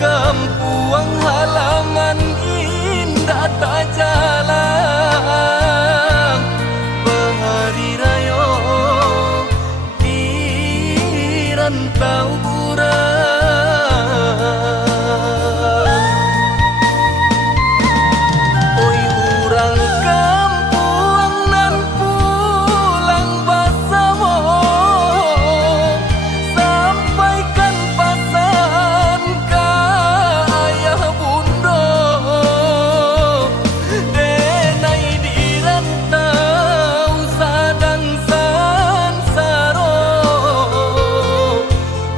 Kampuang halaman indah tak jalan, bahari rayo di rantau urang. Oi urang kampuang nan pulang basamo, sampaikan pesan ka ayah bundo, denai di rantau sadang sansaro,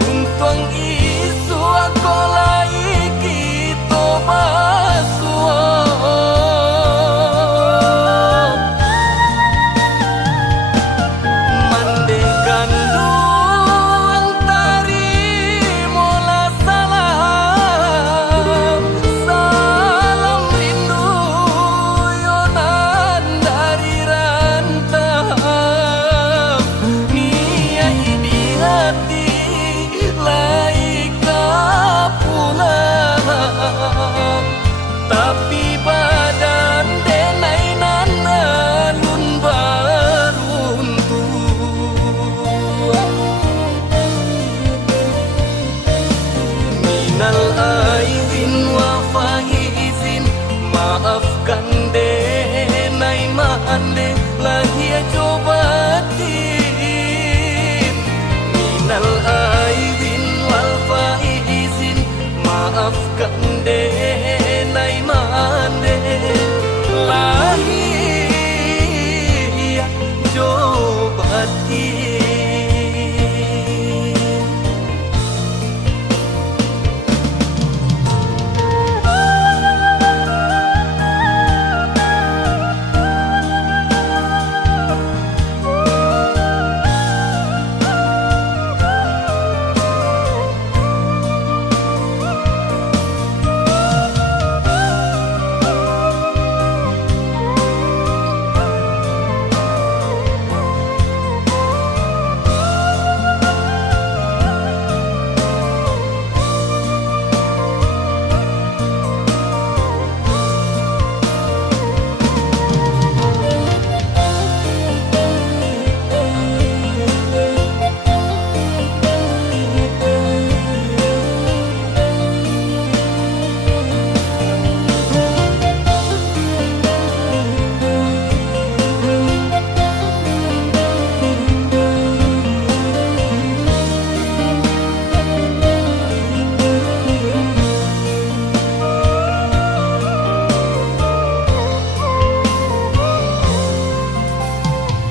untung isu akolai kito basuo. Mande gandung tarimo la salam, salam rindu yonan dari rantau. Niai di hati laika pulang, tapi badan denai nan alun baruntuh. Minal aizin wa faizin, maafkan denai mande lahia cobatin. Minal aizin wal faizin, maafkan denai mande lahia cobatin.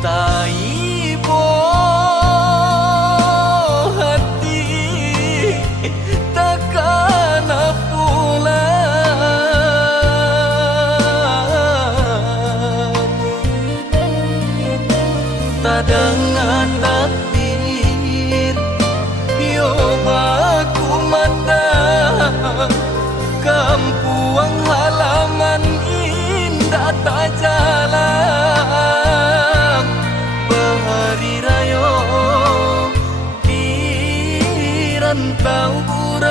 Taibo hati takkan pulang, tadangan takdir yo baku mandang. Kampuang halaman indah tak jalan, bahari rayo di rantau urang.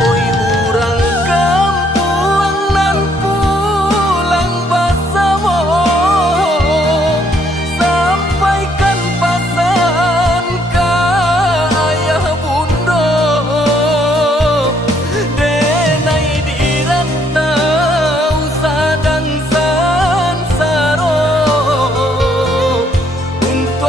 Oi urang kampuang nan pulang basamo, sampaikan pesan ka ayah bundo, denai di rantau sadang sansaro, untung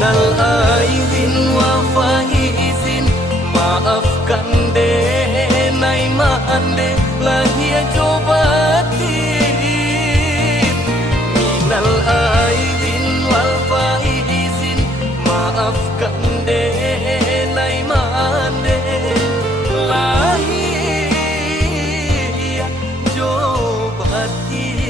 minal aidin wa faizin, maafkan deh naimaan deh lahia jobatin. Minal aidin wal faizin, maafkan deh naimaan deh lahia jobatin.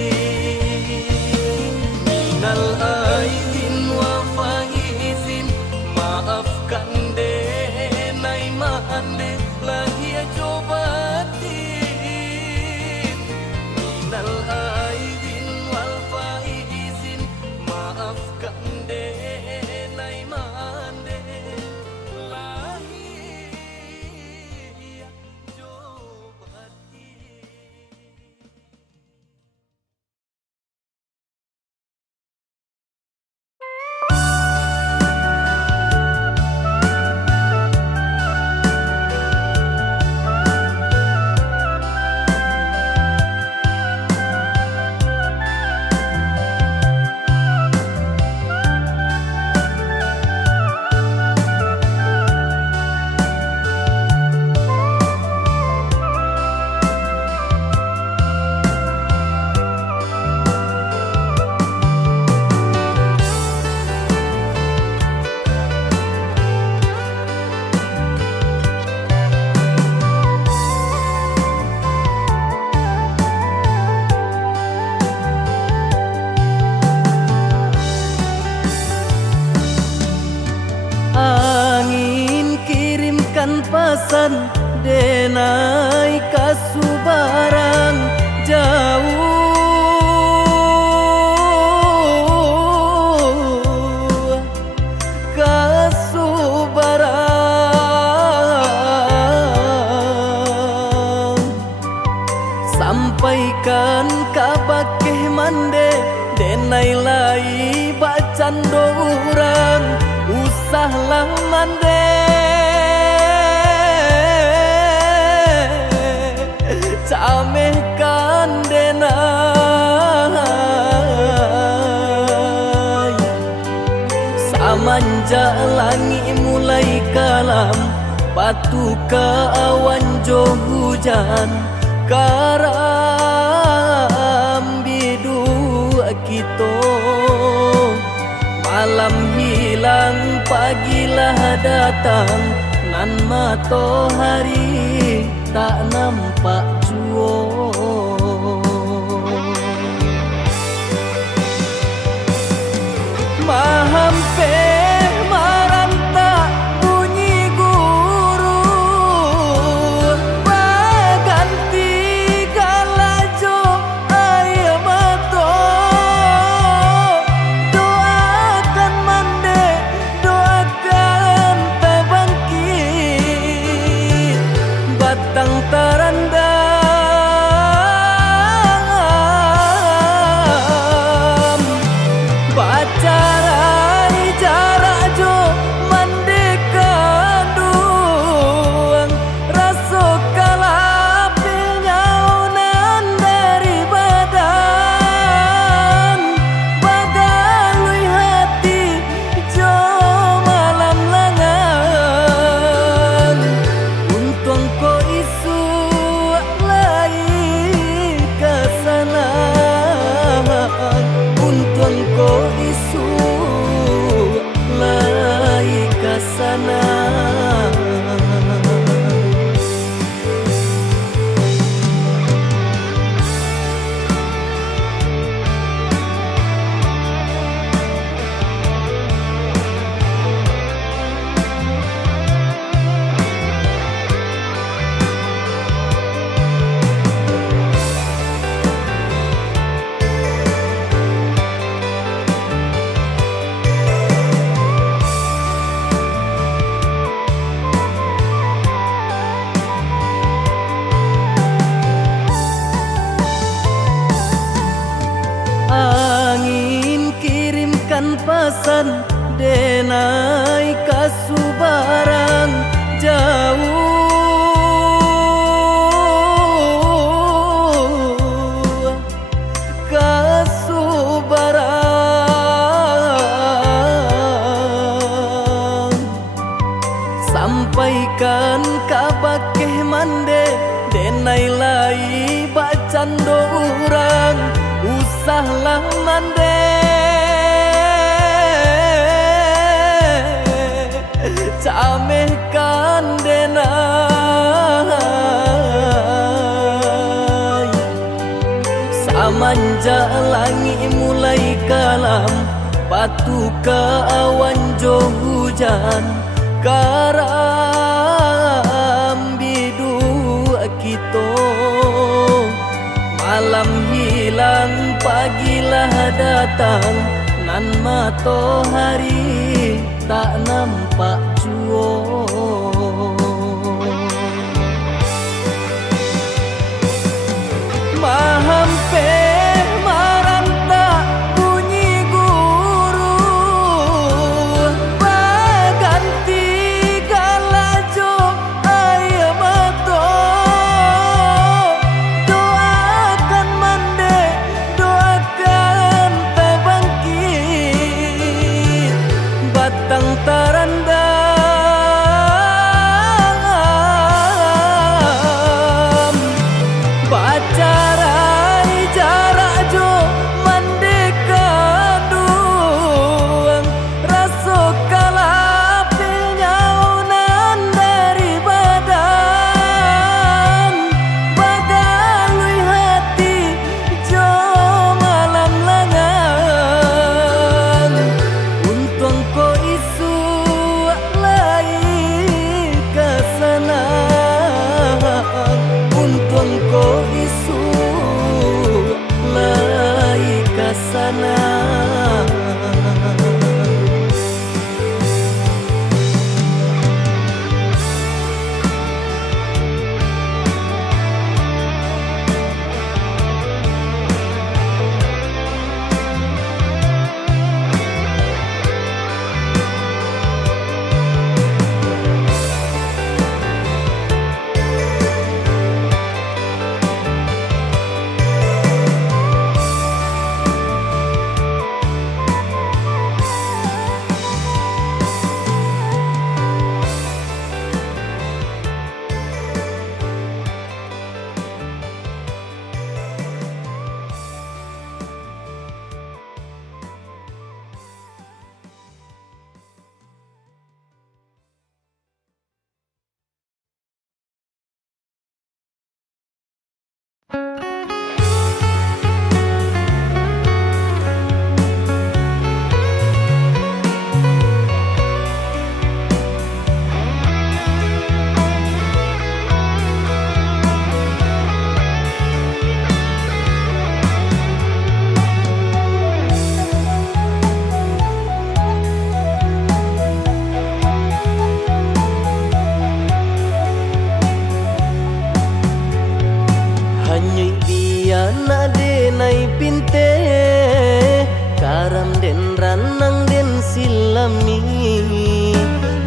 Minal aidin wa faizin, maafkan deh naimaan deh lahia jobatin. Minal aidin wal faizin, maafkan deh naimaan deh lahia jobatin. Angin kirimkan pesan denai kasu barang jauh, kasu barang sampaikan kabar keh mande denai lai bacan dorang usahlah mande camehkan denai samanja langit mulai kalam batu ke awan jo hujan karam bidu kita malam hilang pagilah datang nan matahari tak nampak jua. Mahampe maranta bunyi guru baganti galajo air mato. Doakan mande, doakan terbangkit batang terendam bacarai jarak jo mandekan duang raso kalapil nyaunan dari badan bagalui hati jo malam langan untung ko isu lai kesana untung ko isu lai kesana. Angin kirimkan pesan denai kasu barang jauh, kasu barang mulaikan kabakeh mande denai lai bacando urang usahlah mande camehkan denai samanja langit mulai kalam patu ke awan jo hujan karam bidu kito malam hilang pagilah datang nan matahari tak nampak juo mahampe maranta bunyi guru baganti galajo ayamato doakan mande doakan tabangkit batang taranda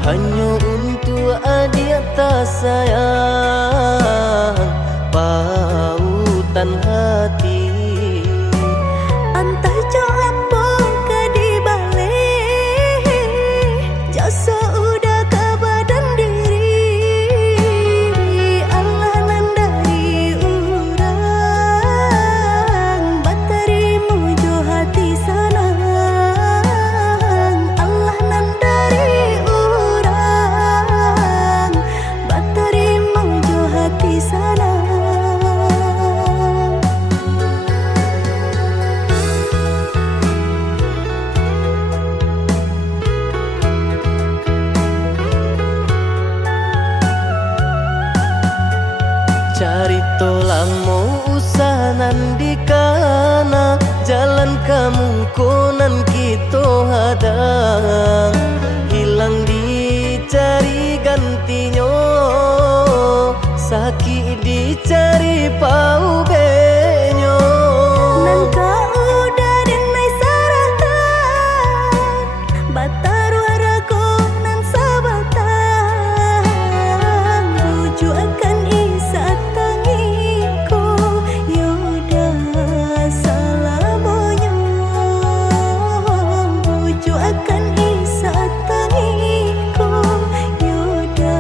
hanya untuk adiata sayang pautan hati antah jo apa ke di balik jasa udah ke badan diri Allah nandari urang batarimu jo hati sanang Allah nandari urang batarimu jo hati sanang Carito lamo usahanan di kana jalan kamu konan kita hadang hilang dicari gantinya sakit dicari pau benyo nan kau udah denai saratan bataru haraku nan sabatan rujuk akan isa tangiku yoda salamonyo rujuk akan isa tangiku yoda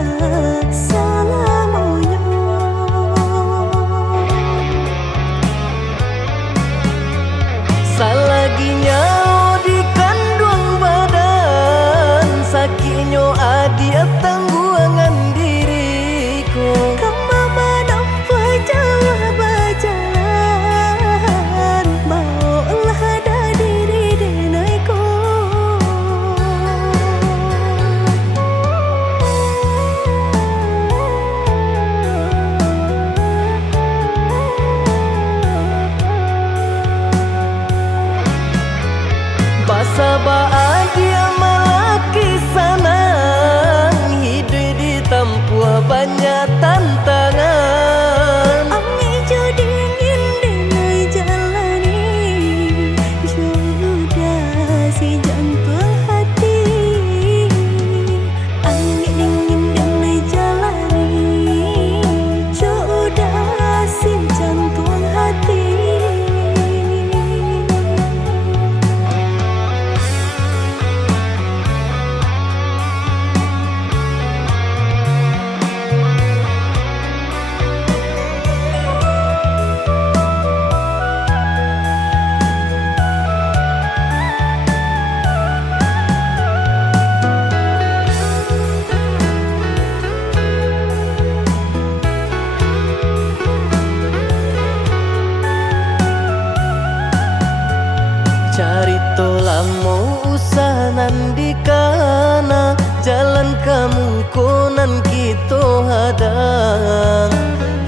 konan kita hadang,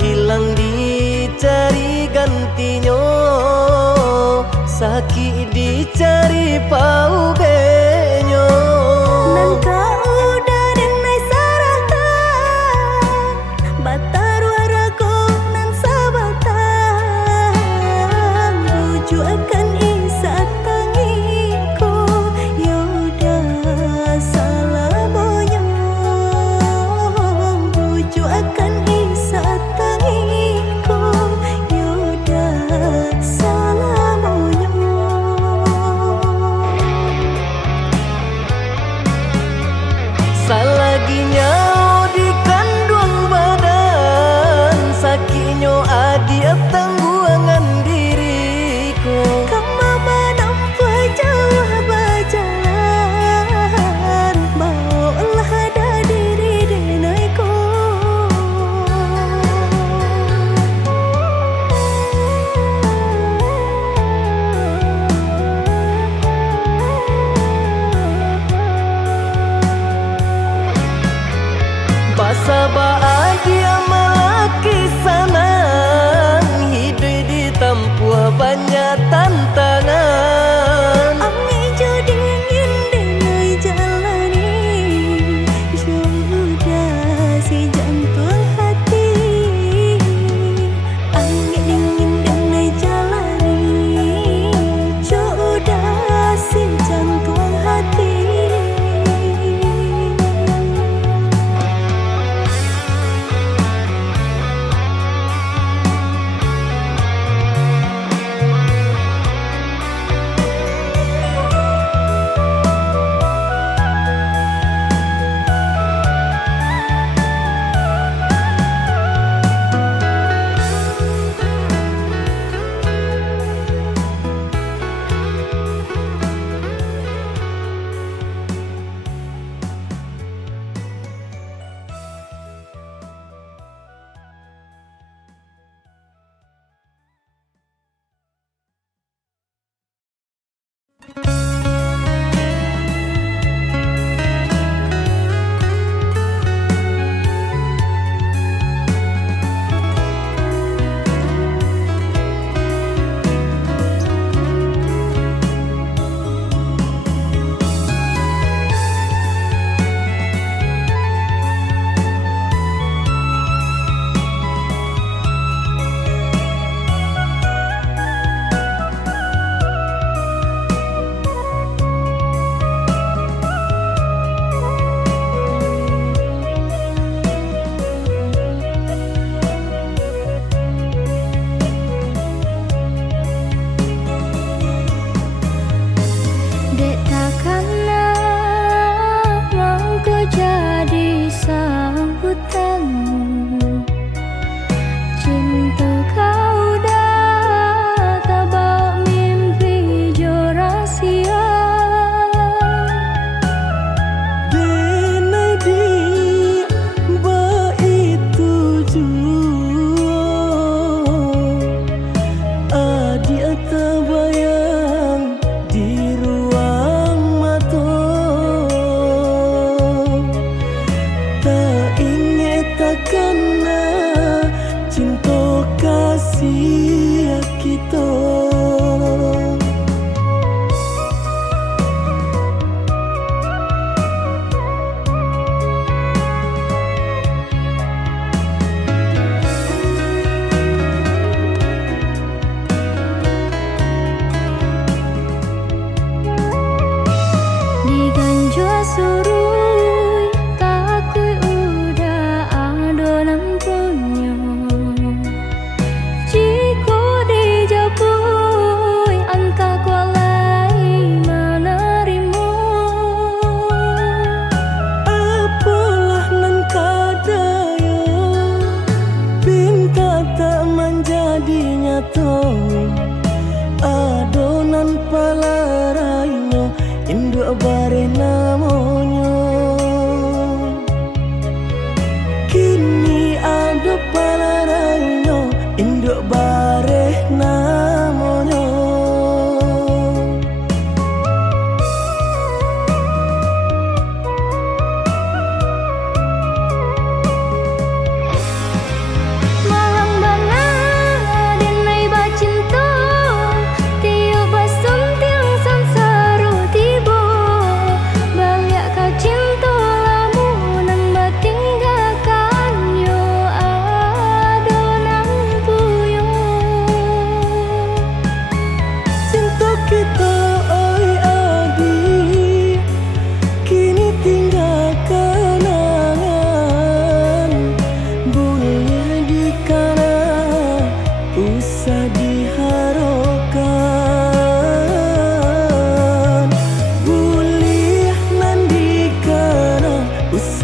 hilang dicari gantinya, sakit dicari pau benyo. Nangka udah denai saratan, bataru arago nan sabatang, buju akan isa tangiku, yaudah salamonya. Buju akan isa tangiku, yaudah salamonya. Salaginya di kandung badan, sakitnya adi tangguangan diriku. Kemama nampak jauh berjalan, bawalah ada diri denaiku.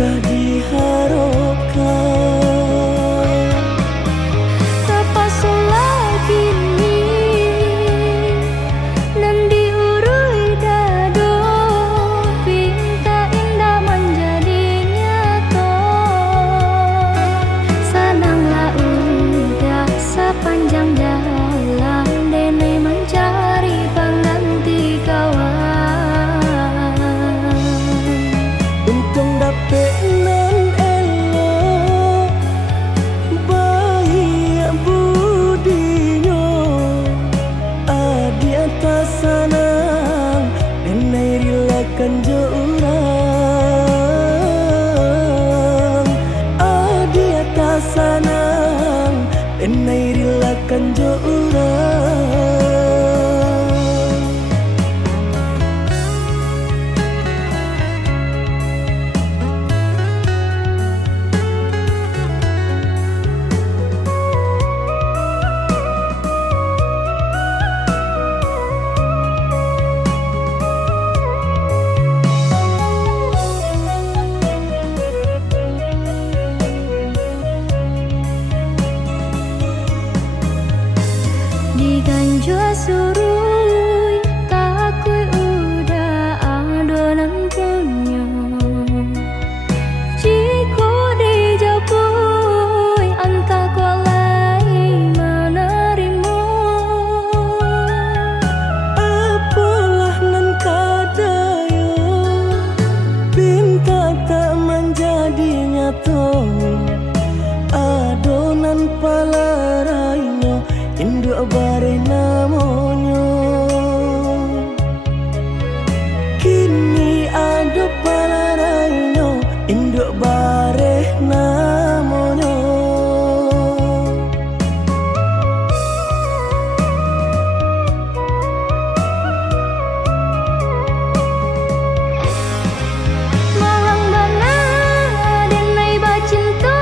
usah diharapkan. Terpaksa lagi nih nan diurui dado, pinta indah menjadi nyata. Senanglah udah sepanjang jalan Denai mencari pengganti kawan. Untung dapet nan elok, baik budinya, adi atas sanang, Denai rilakan jo urang. Adi atas sanang, Denai rilakan jo urang. Diganjua surui takui udah adonan punya. Jika dijapui anta kualai menerima. Apalah nan kadaya, pinta tak menjadi nyata. Adonan palarainya, induk bare namanya. Kini ada palarainya, induk bare namanya. Malang dana Denai bacinta,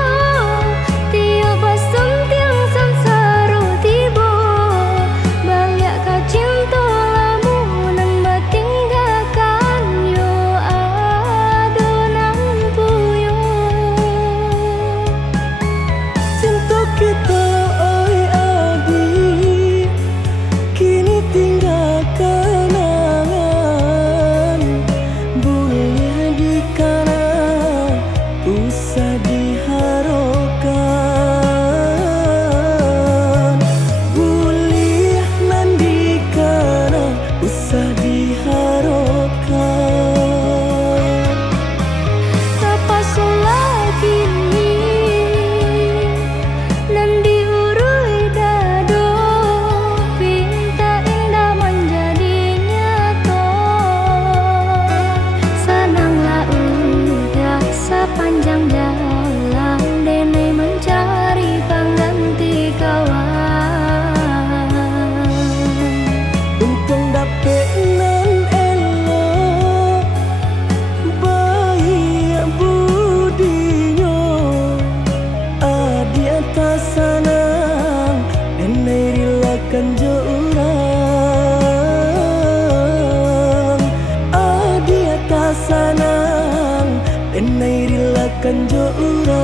tiap basum tiang samsara tiba. Balik ka cinta lamunan batinggalkan yo adonan puyo. Cinta kita oi adi, kini tinggal kenangan. Boleh dikana, usah diharapkan. Boleh nandikana, usah diharapkan. Terpaksa lagi nih nan diurui dado, pinta indah menjadi nyata. Senanglah udah sepanjang jalan Denai mencari pengganti kawan. Untung dapet nan elok, baik budinya, adi atas sanang, Denai rilakan jo urang. Adi atas sanang, Denai rilakan jo urang.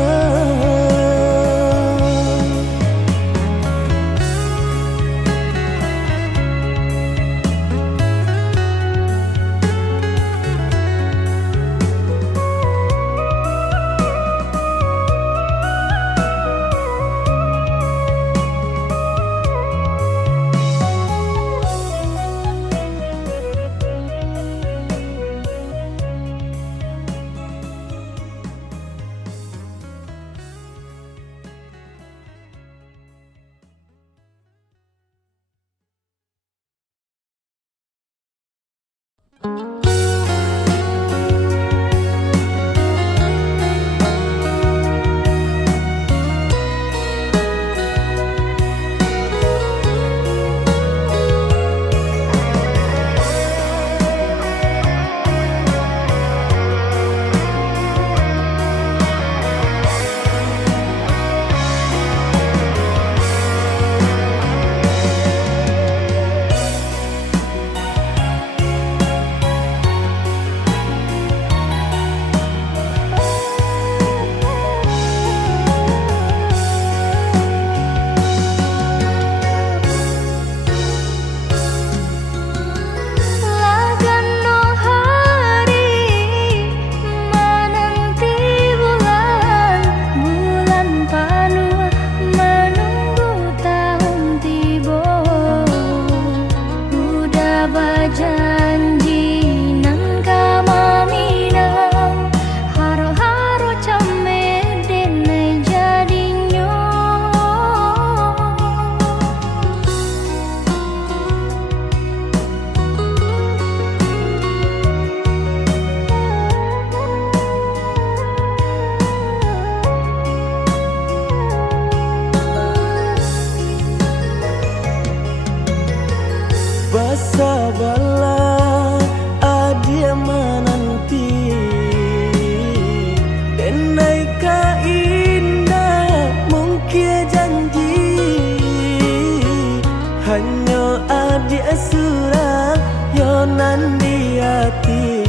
nandi hati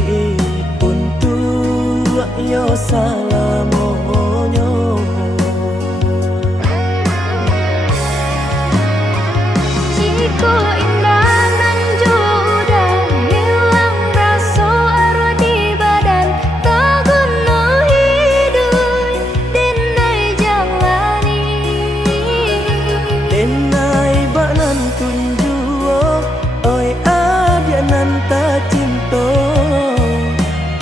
untuk yo salamonyo. Jiko indah nan udah hilang rasa arwah di badan, tak guna hidup denai jalani. Denai banan tunjuo, oi adia nan tak cinta,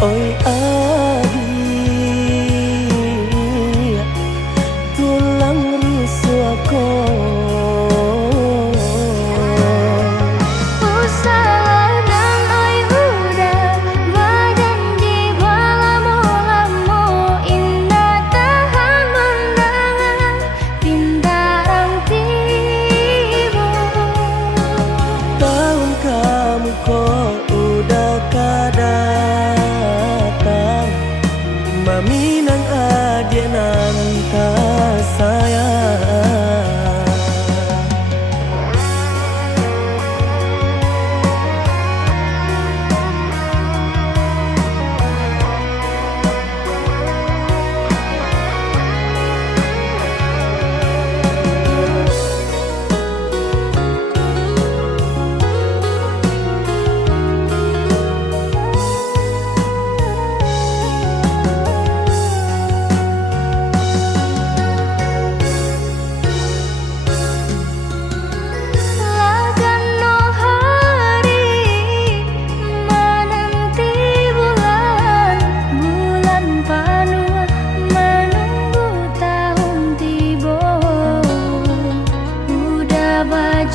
oi adi tulang rusakku. Minang adik nan tak sayang.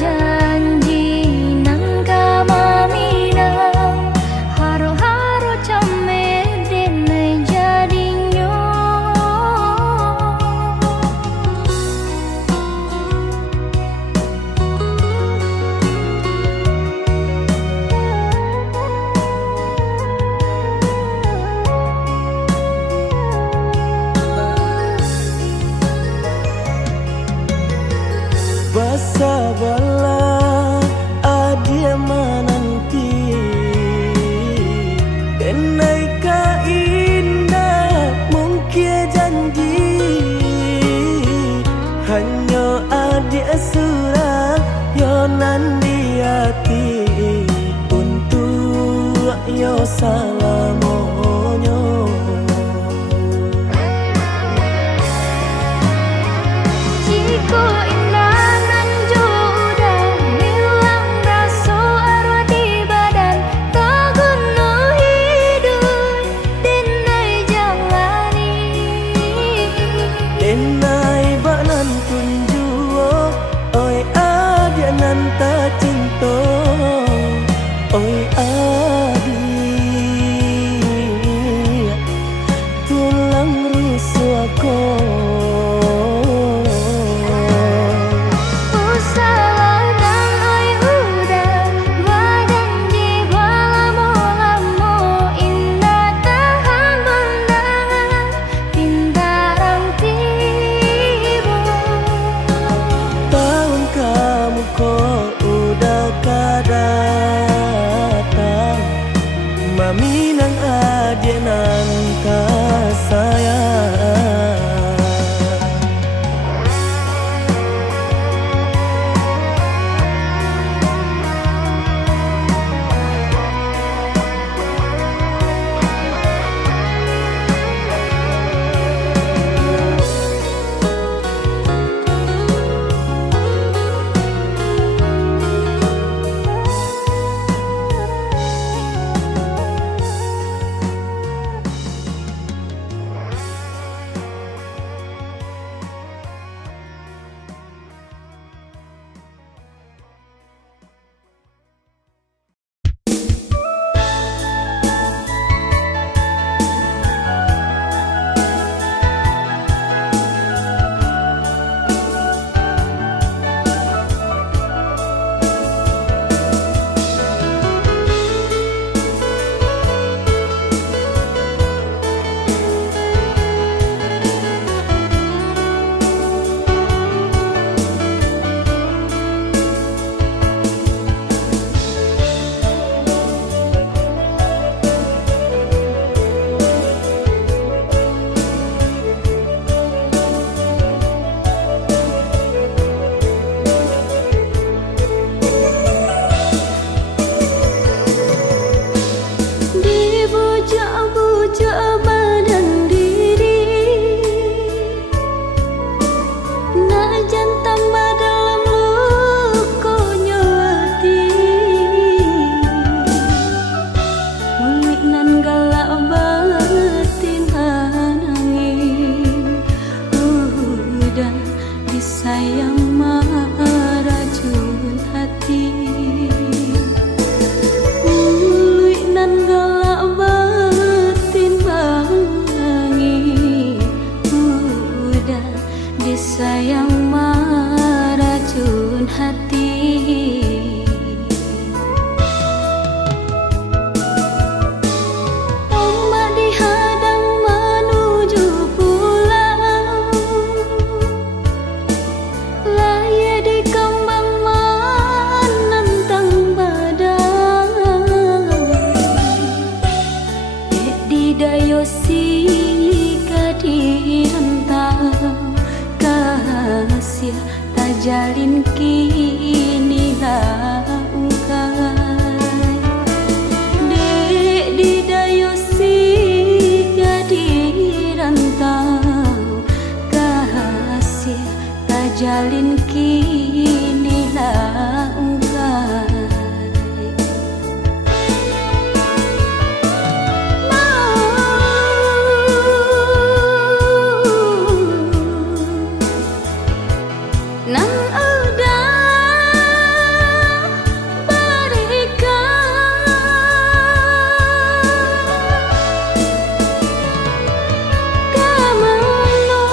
Janji nang kama minang haro-haro came denai jadinyo. Bersabarlah adia menanti, denai ka indah mungkin janji, hanya adia surah yo nandi hati untuk yo salamonyo. Jiko indah nan udah hilang rasa arwah di badan, tak guna hidup denai jalani. Denai banan tunjuo, oi adia nan tak cinta, oi adi tulang rusakku. Minang adik nan tak sayang. sayang meracun hati. Ombak dihadang menuju pulau, laya di kembang menentang badai. Di dayosi direntang kasih tak jalin kini langkai. Dek di dayosi direntang kasih tak jalin kini langkai. Nang udah berikan kemenuko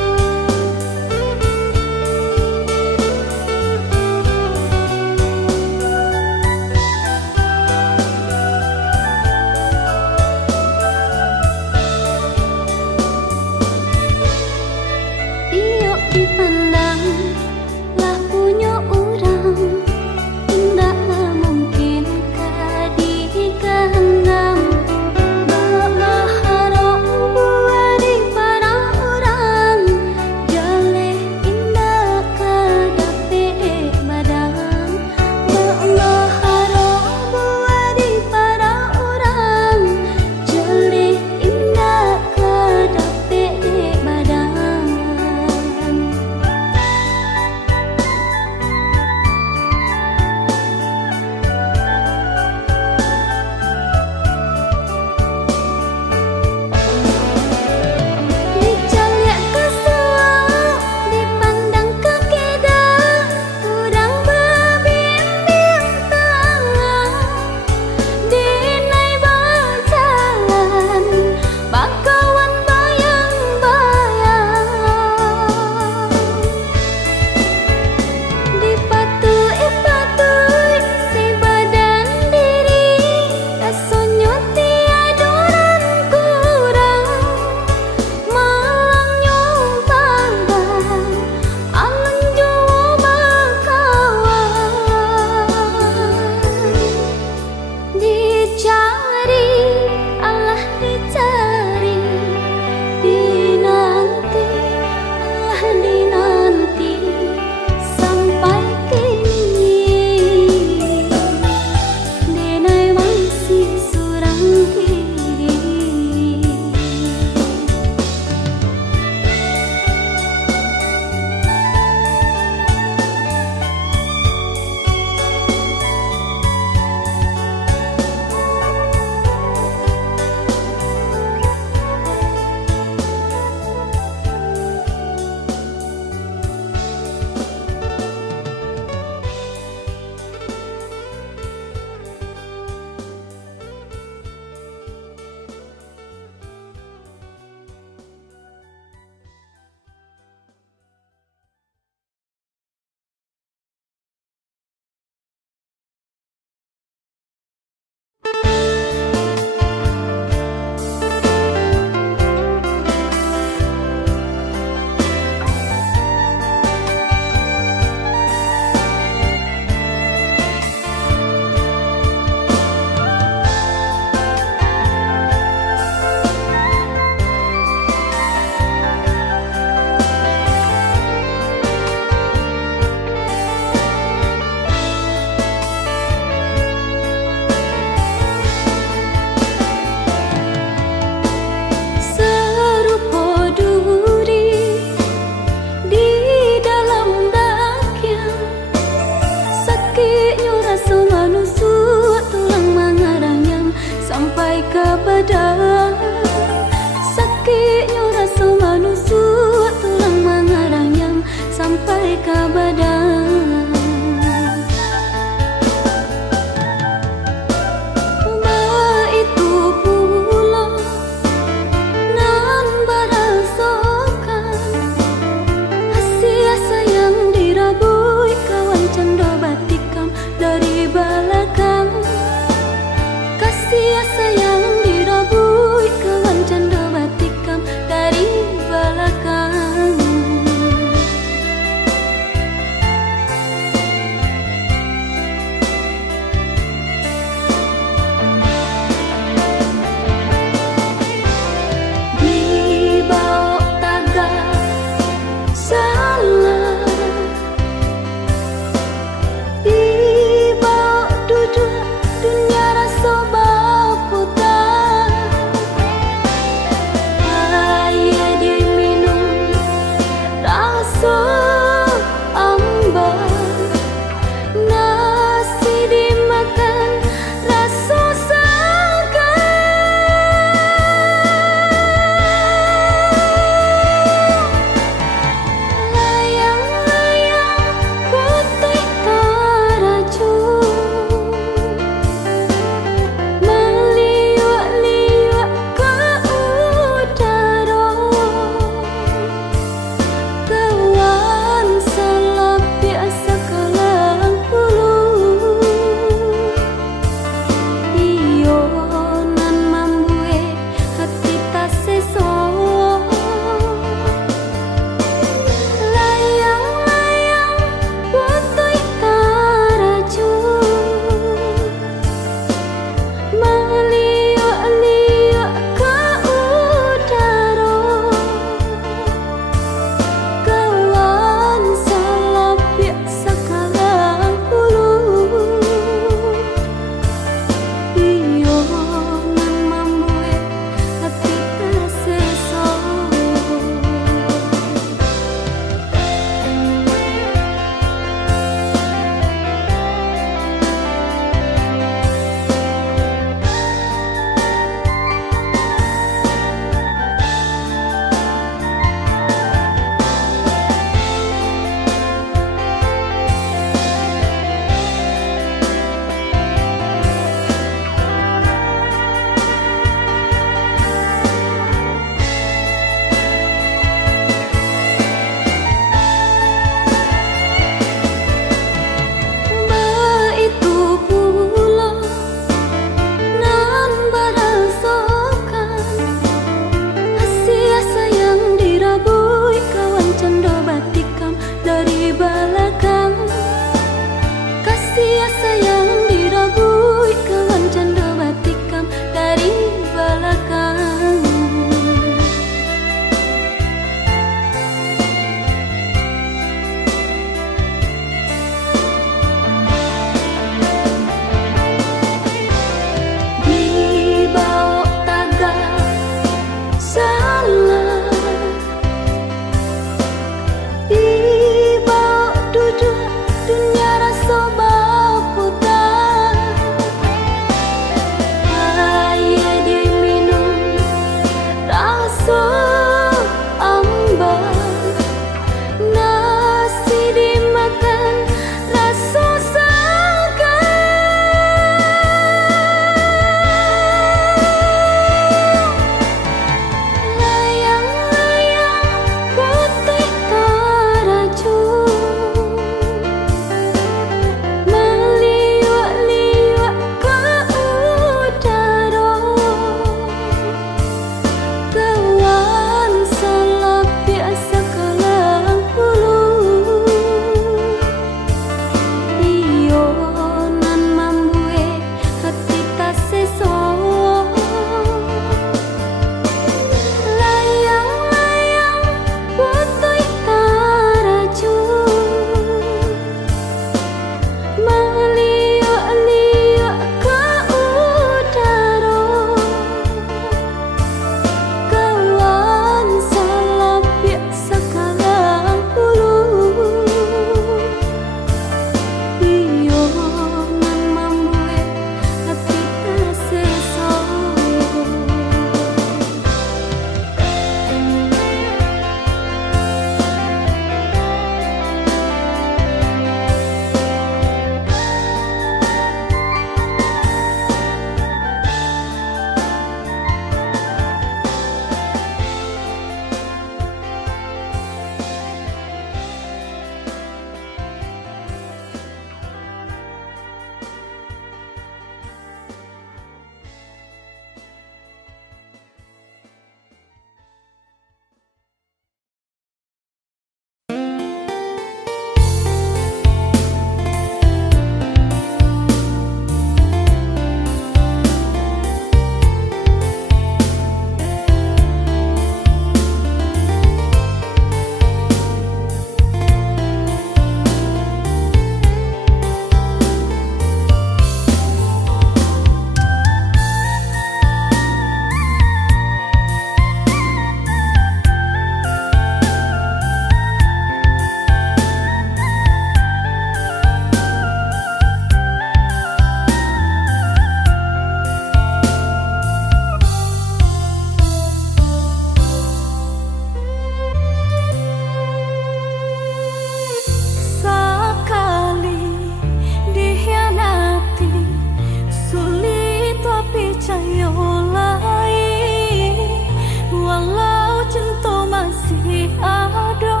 Walau cinta masih ada,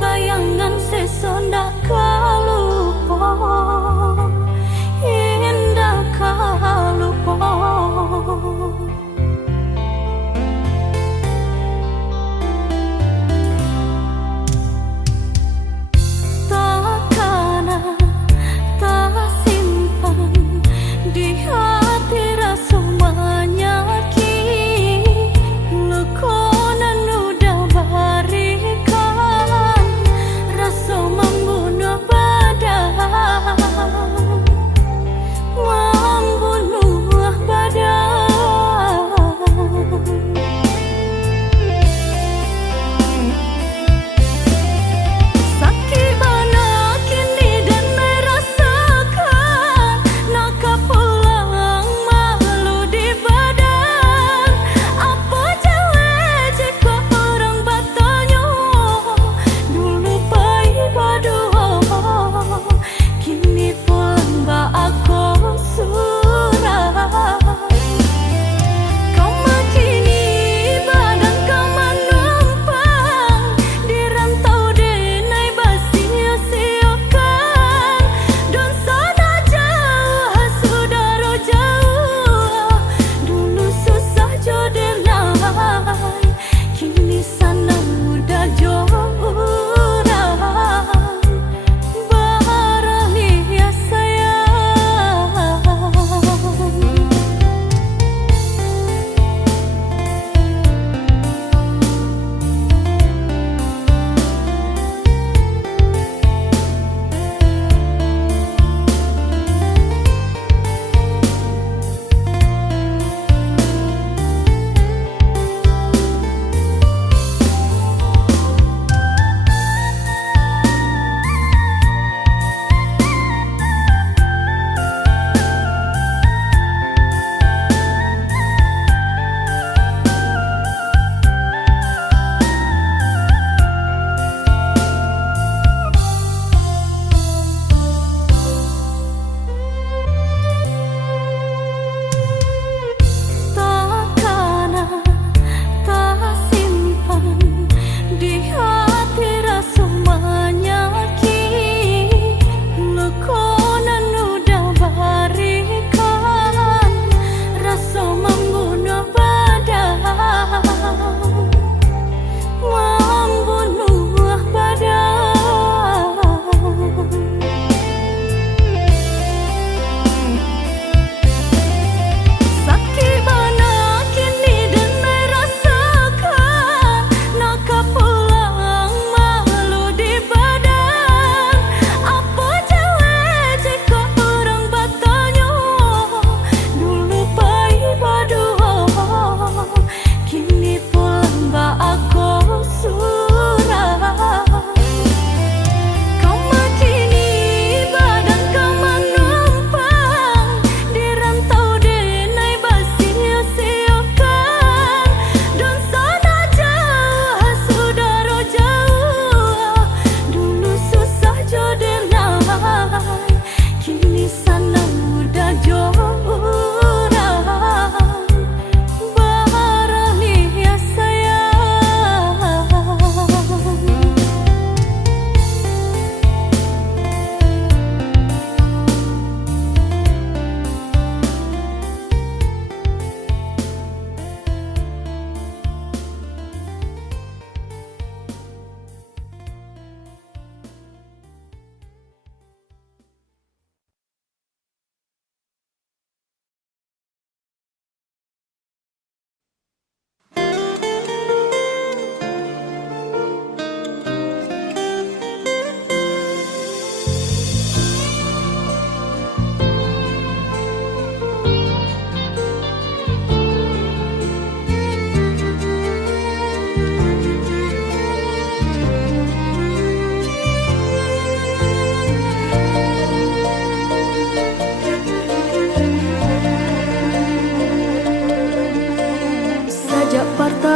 bayangan sesondak kalupa, indah kalupa.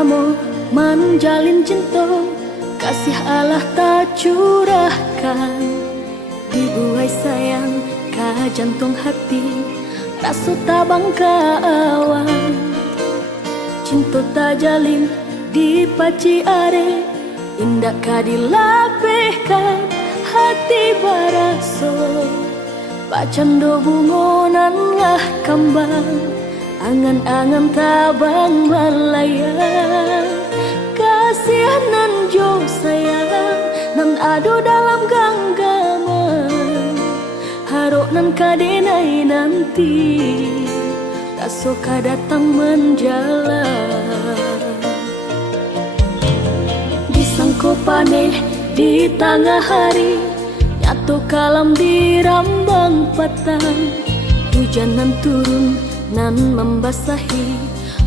kamu menjalin cinta, kasih Allah tak curahkan. Dibuai sayang ka jantung hati, raso tabang kaawang. Cinta tak jalin di paci are, indah ka dilapehkan hati baraso. Pacando bungonan lah kambang, angan-angan tabang malaya. Kasihanan jo sayang, nan ado dalam genggaman. Harok nan kadenai nanti, raso ka datang menjalan. Disangko paneh di tengah hari, nyatu kalam di rambang patang. Hujanan turun nan membasahi,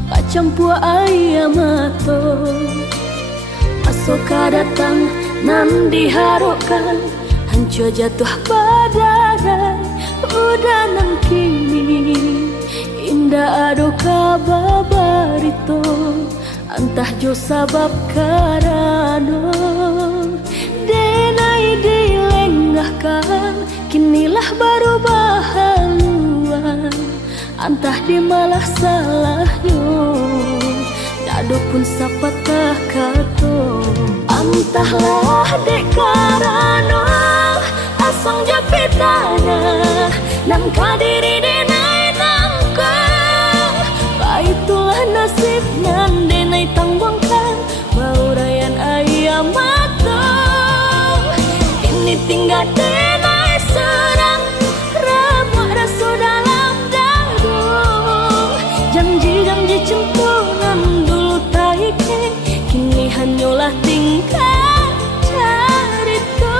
pacampu ayam mato. Masoka datang nan diharapkan, hancur jatuh badai. Udah nan kini indah ado kababarito, antah jo sabab karano. Denai dilengahkan, kinilah baru bahaluan, antah di malah salahnya. Dado pun sapatah kato, antahlah dek karano asong japitana nan kadiri denai nangkang. Baitulah nasib nan denai tanggungkan, baurayan ayam matang. Ini tinggal denai serang, rabak raso dalam dadu. Janji-janji centungan dulu taike, kini hanyalah tingkah carita.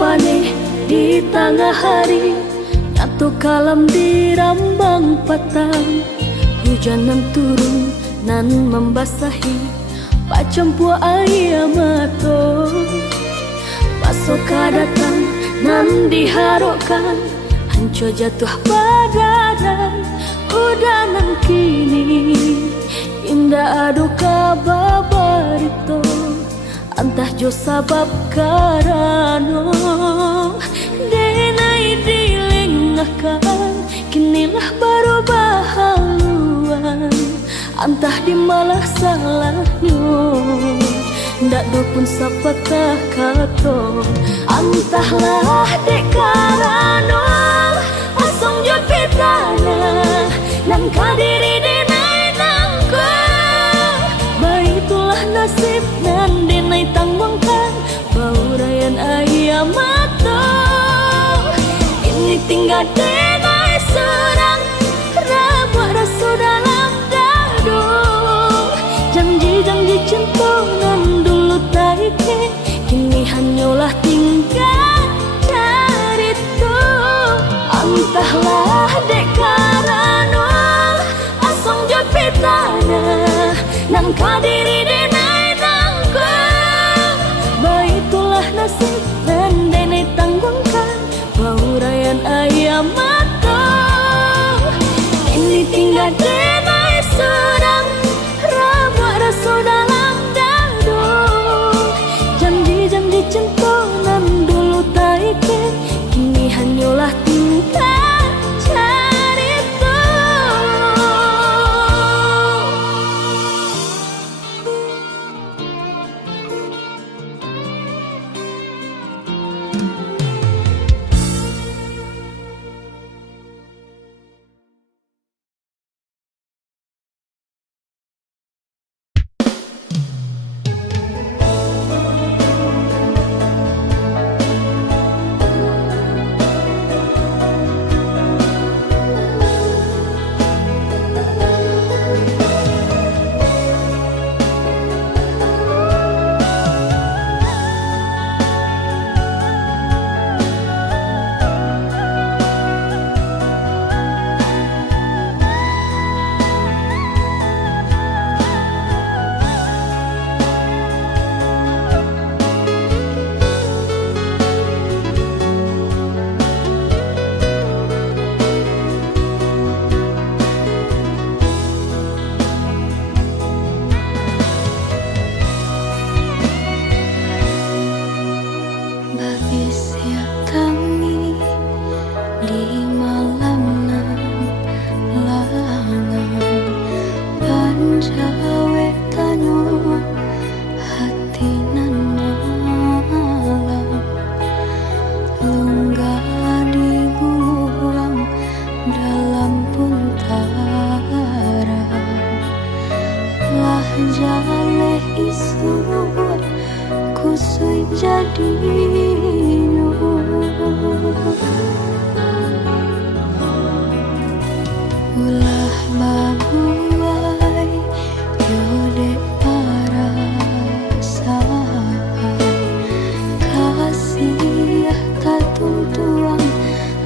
Paneh di tengah hari, nyatu kalam di rambang patang. Hujanan turun nan membasahi, pacampu ayam mato. Masoka datang nan diharapkan, hancur jatuh badai. Udah nan kini indah ado kababarito, antah jo sabab karano. Denai dilengahkan, kinilah baru bahaluan, antah di malah salahnya. Ndak do pun sapatah kato, antahlah dek karano asong jo pitana nan kadiri denai nangkang. Baitulah nasib nan denai tanggungkan, baurayan ayam matang. Ini tinggal denai serang, rabak raso dalam dadu. Janji-janji centungan dulu taike, kini hanyalah tingkah carita. Entahlah dek karano asong japitana nan kadiri denai nangkang. Baitulah nasib nan denai tanggungkan, baurayan ayam matang. Ini tinggal denai serang, rabak raso dalam dadu. Janji-janji centungan dulu taike, kini hanyalah tingkah carita. malam nan langan panjawe tanyo hati nan malam lunggah di gulang dalam puntara lah jale isu kusui jadi ulah babuai yode perasaan kasih tatuntuan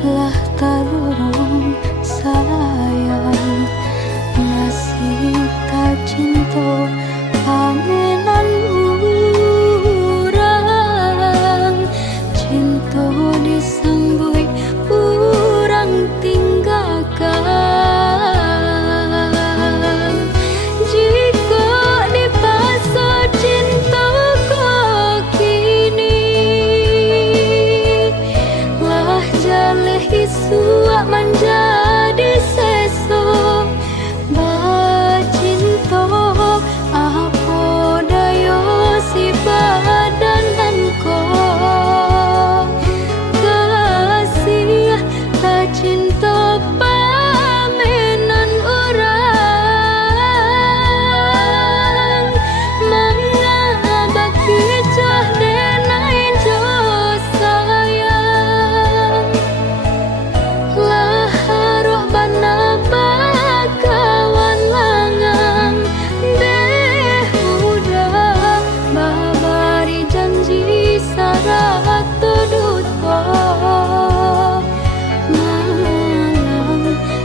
lah tarurung sayang nasib tak cinta aminan urang cinta disanggui urang tinggalkan jika dipaksa cinta kau kini lah jaleh isua menjadi sesok bacinta apa dayo si badanan ko kasih tak cinta pamenan orang mengabak kicah denai jo sayang lah harok bana bakawan langang deh udah babari janji syarat tudut malam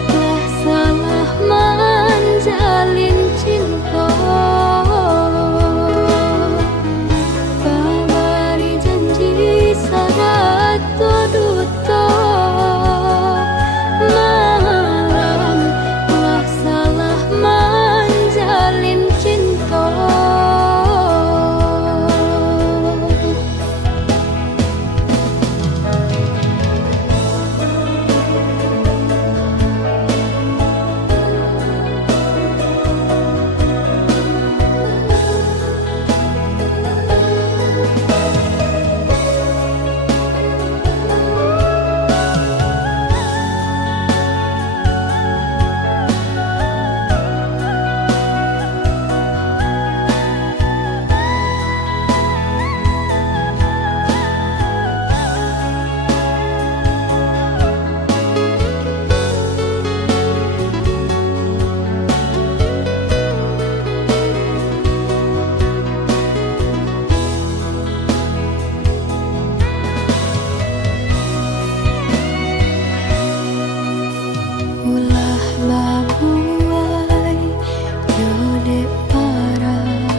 lah salah menjalin cinta babari janji syarat tudut malam lah salah menjalin cinta. Ulah babuai yode perasaan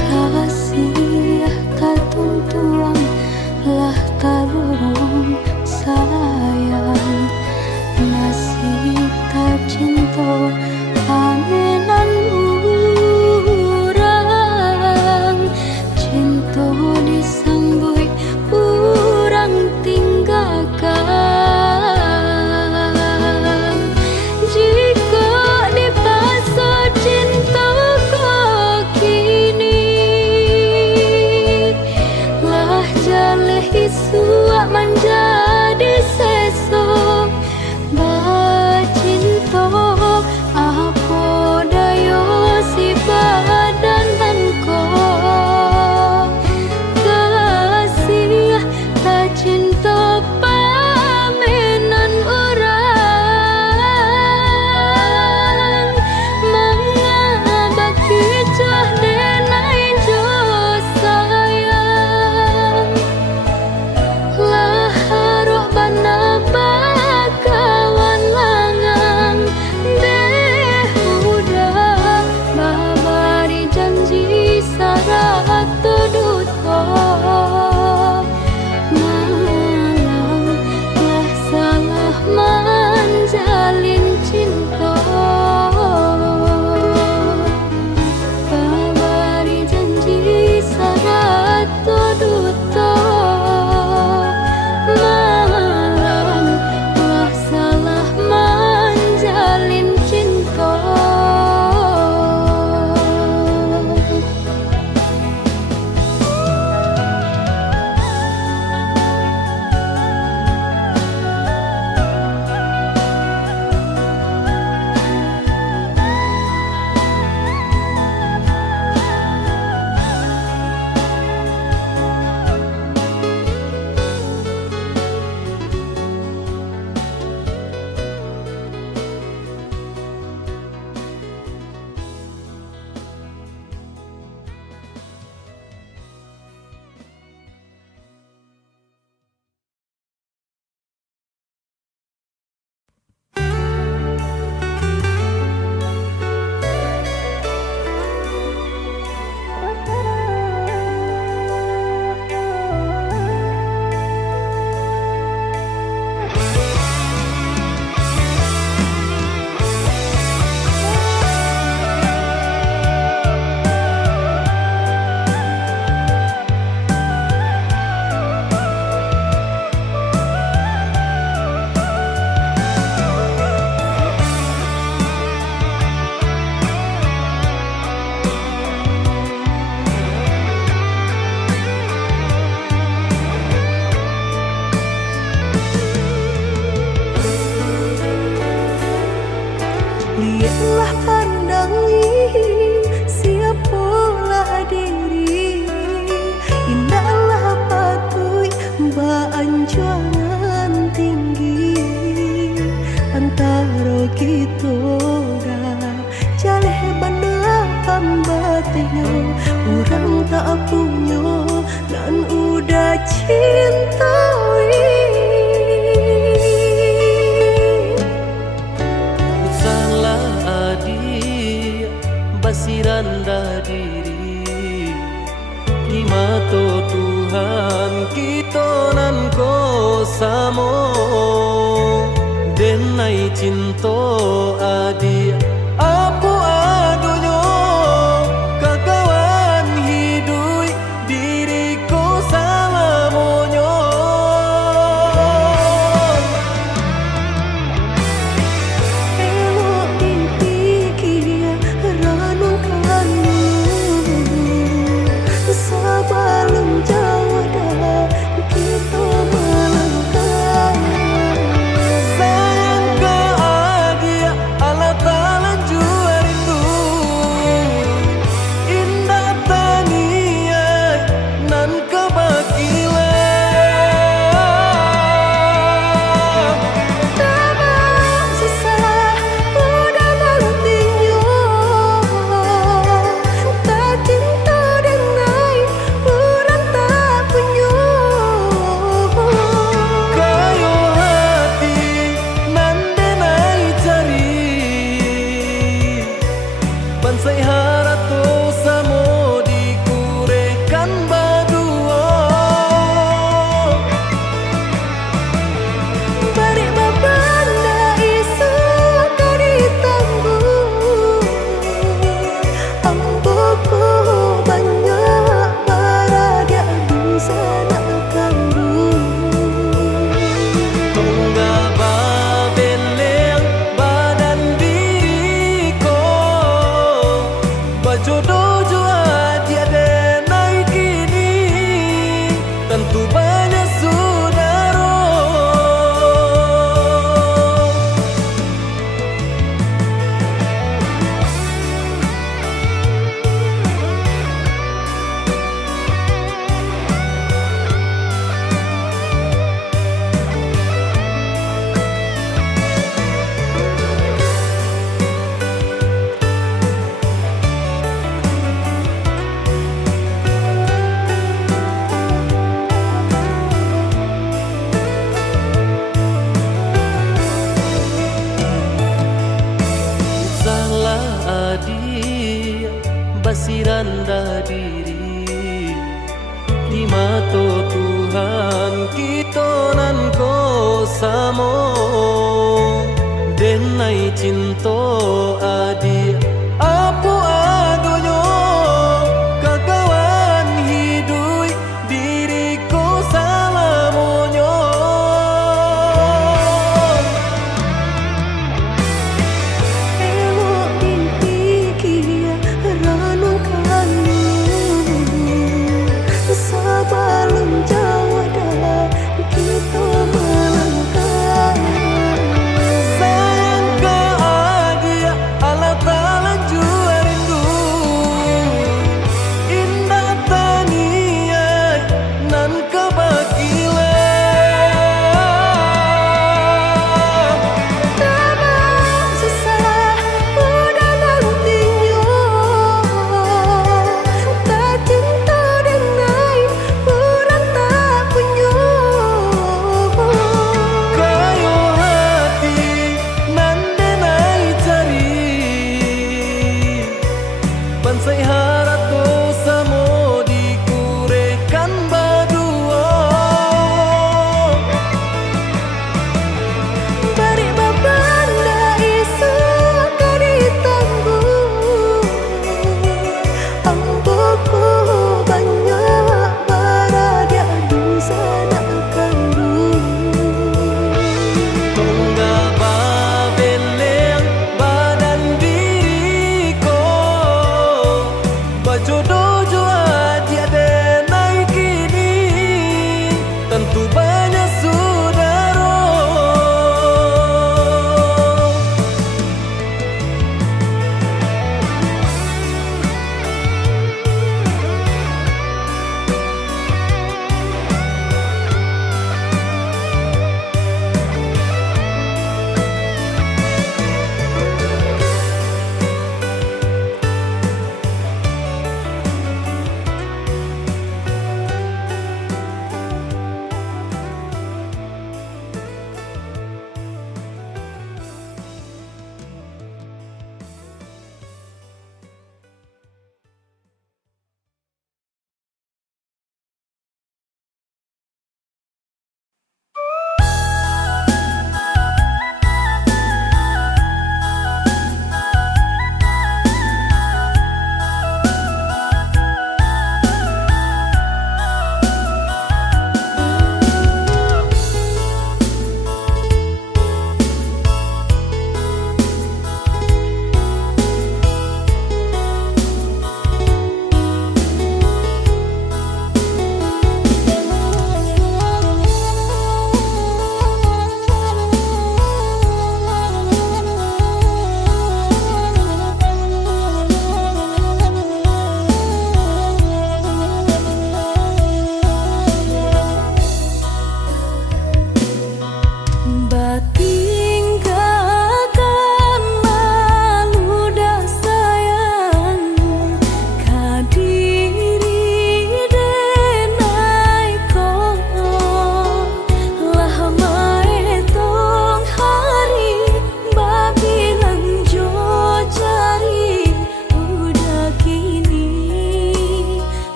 kasih tatuntuan lah tarurung sayang nasib tak cinta aminan urang cinta disanggui urang tinggalkan jika dipaksa cinta kau kini lah jaleh isua menjadi sesok bacinta kita dah jaleh banda hambatnya orang tak punya dan udah cintai salah adi basiran dah diri di mata Tuhan kita nan ko samo denai cinta adi apa adonyo kakawan hidui diriku salamonyo elok dipikir renungkan sebelum jauh dah kita melangkah sayang ke adia ala talan jua rindu indah tania nan kebakilan tak susah udah mengertinya tak cinta denai orang tak punya kayo hati nan denai cari bansai harato samo dikurekan badua balik babanda isu kari tangguh amboko banyak paradia bisa nak kandung tungga babeleng badan diriku bajodoh jua dia denai kini tentu banyak saudara salah adi basiran dah diri di mata Tuhan kita nan ko samo denai cinta adi apa adonyo kakawan hidui diriku salamonyo elok dipikir renungkan sebelum jauh dah kita melangkah sayang ke adia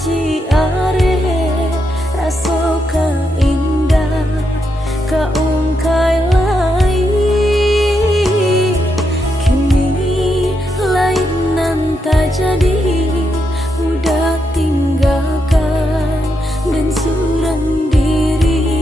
janji are raso ka indah ka ungkai lai kini lain nan tak jadi udah tinggalkan dan surang diri.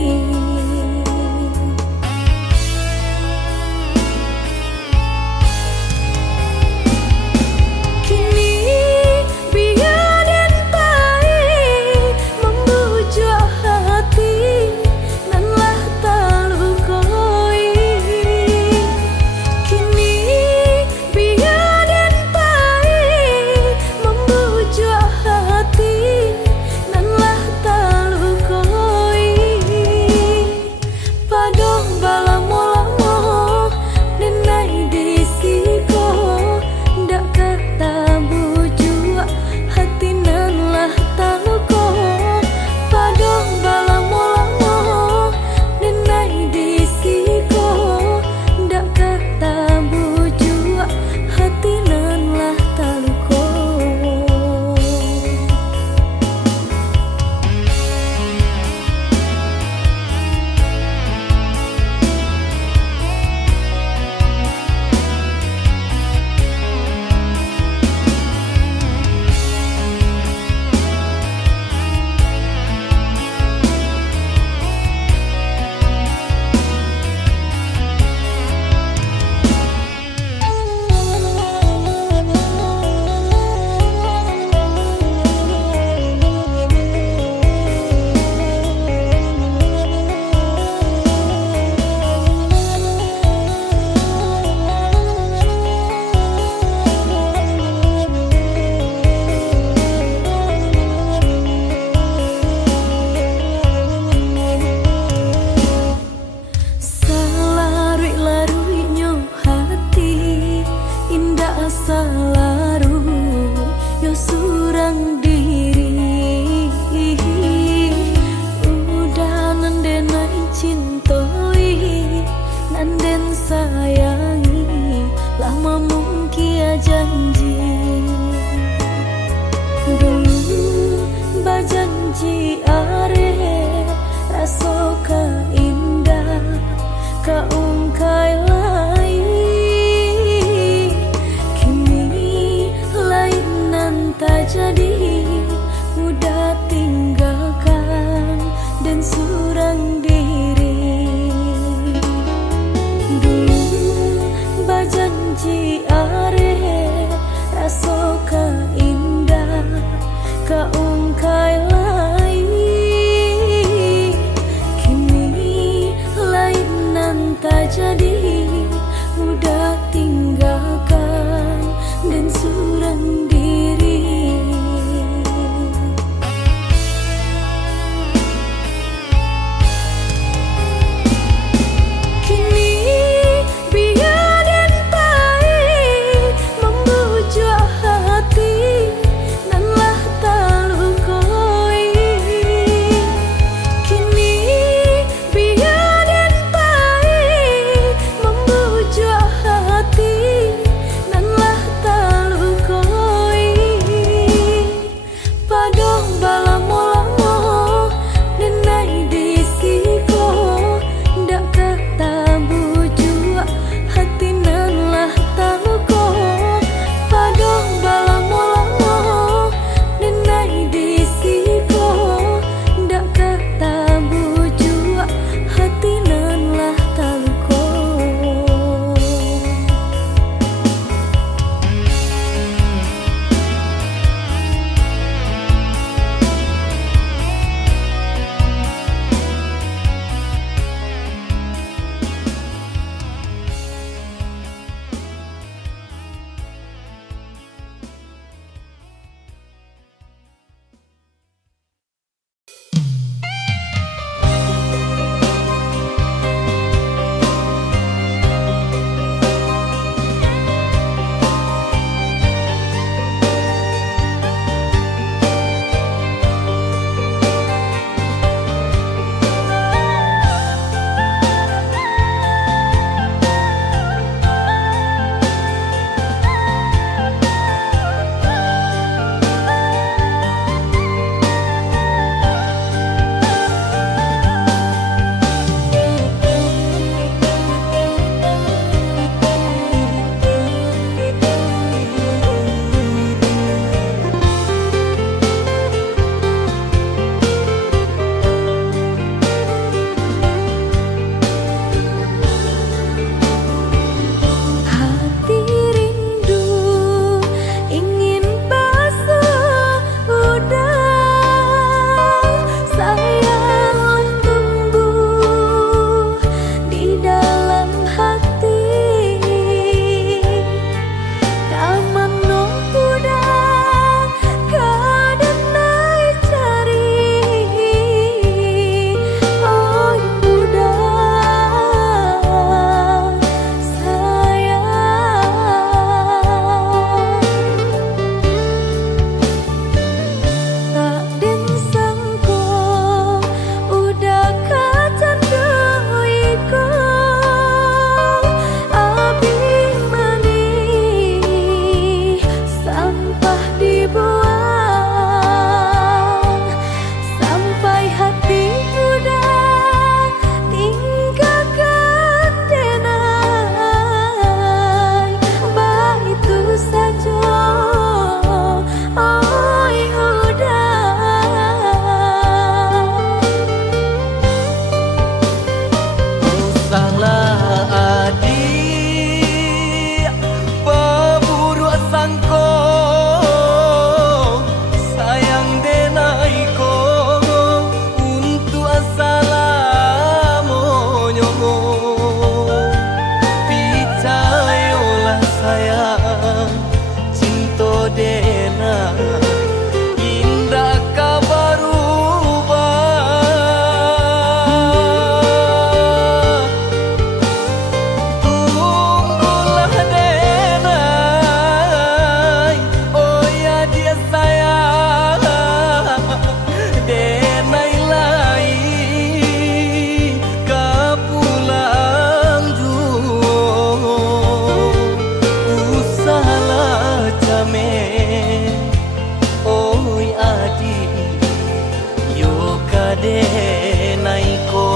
Salaru yo surang diri udah nandenai cintoi nanden sayangi lama mungkin janji dulu bajanji are raso ka indah ka ungkai lai tak jadi udah tinggalkan dan surang diri. Dulu bajanji are raso ka indah ka ungkai lai kini lain nan tak jadi udah tinggalkan dan surang diri. Talu dena indah kabarubah. Tunggulah dena, oh ya dia sayang, dena ilai kapulang ju usahalah jame. Oi adi yo kade naiko.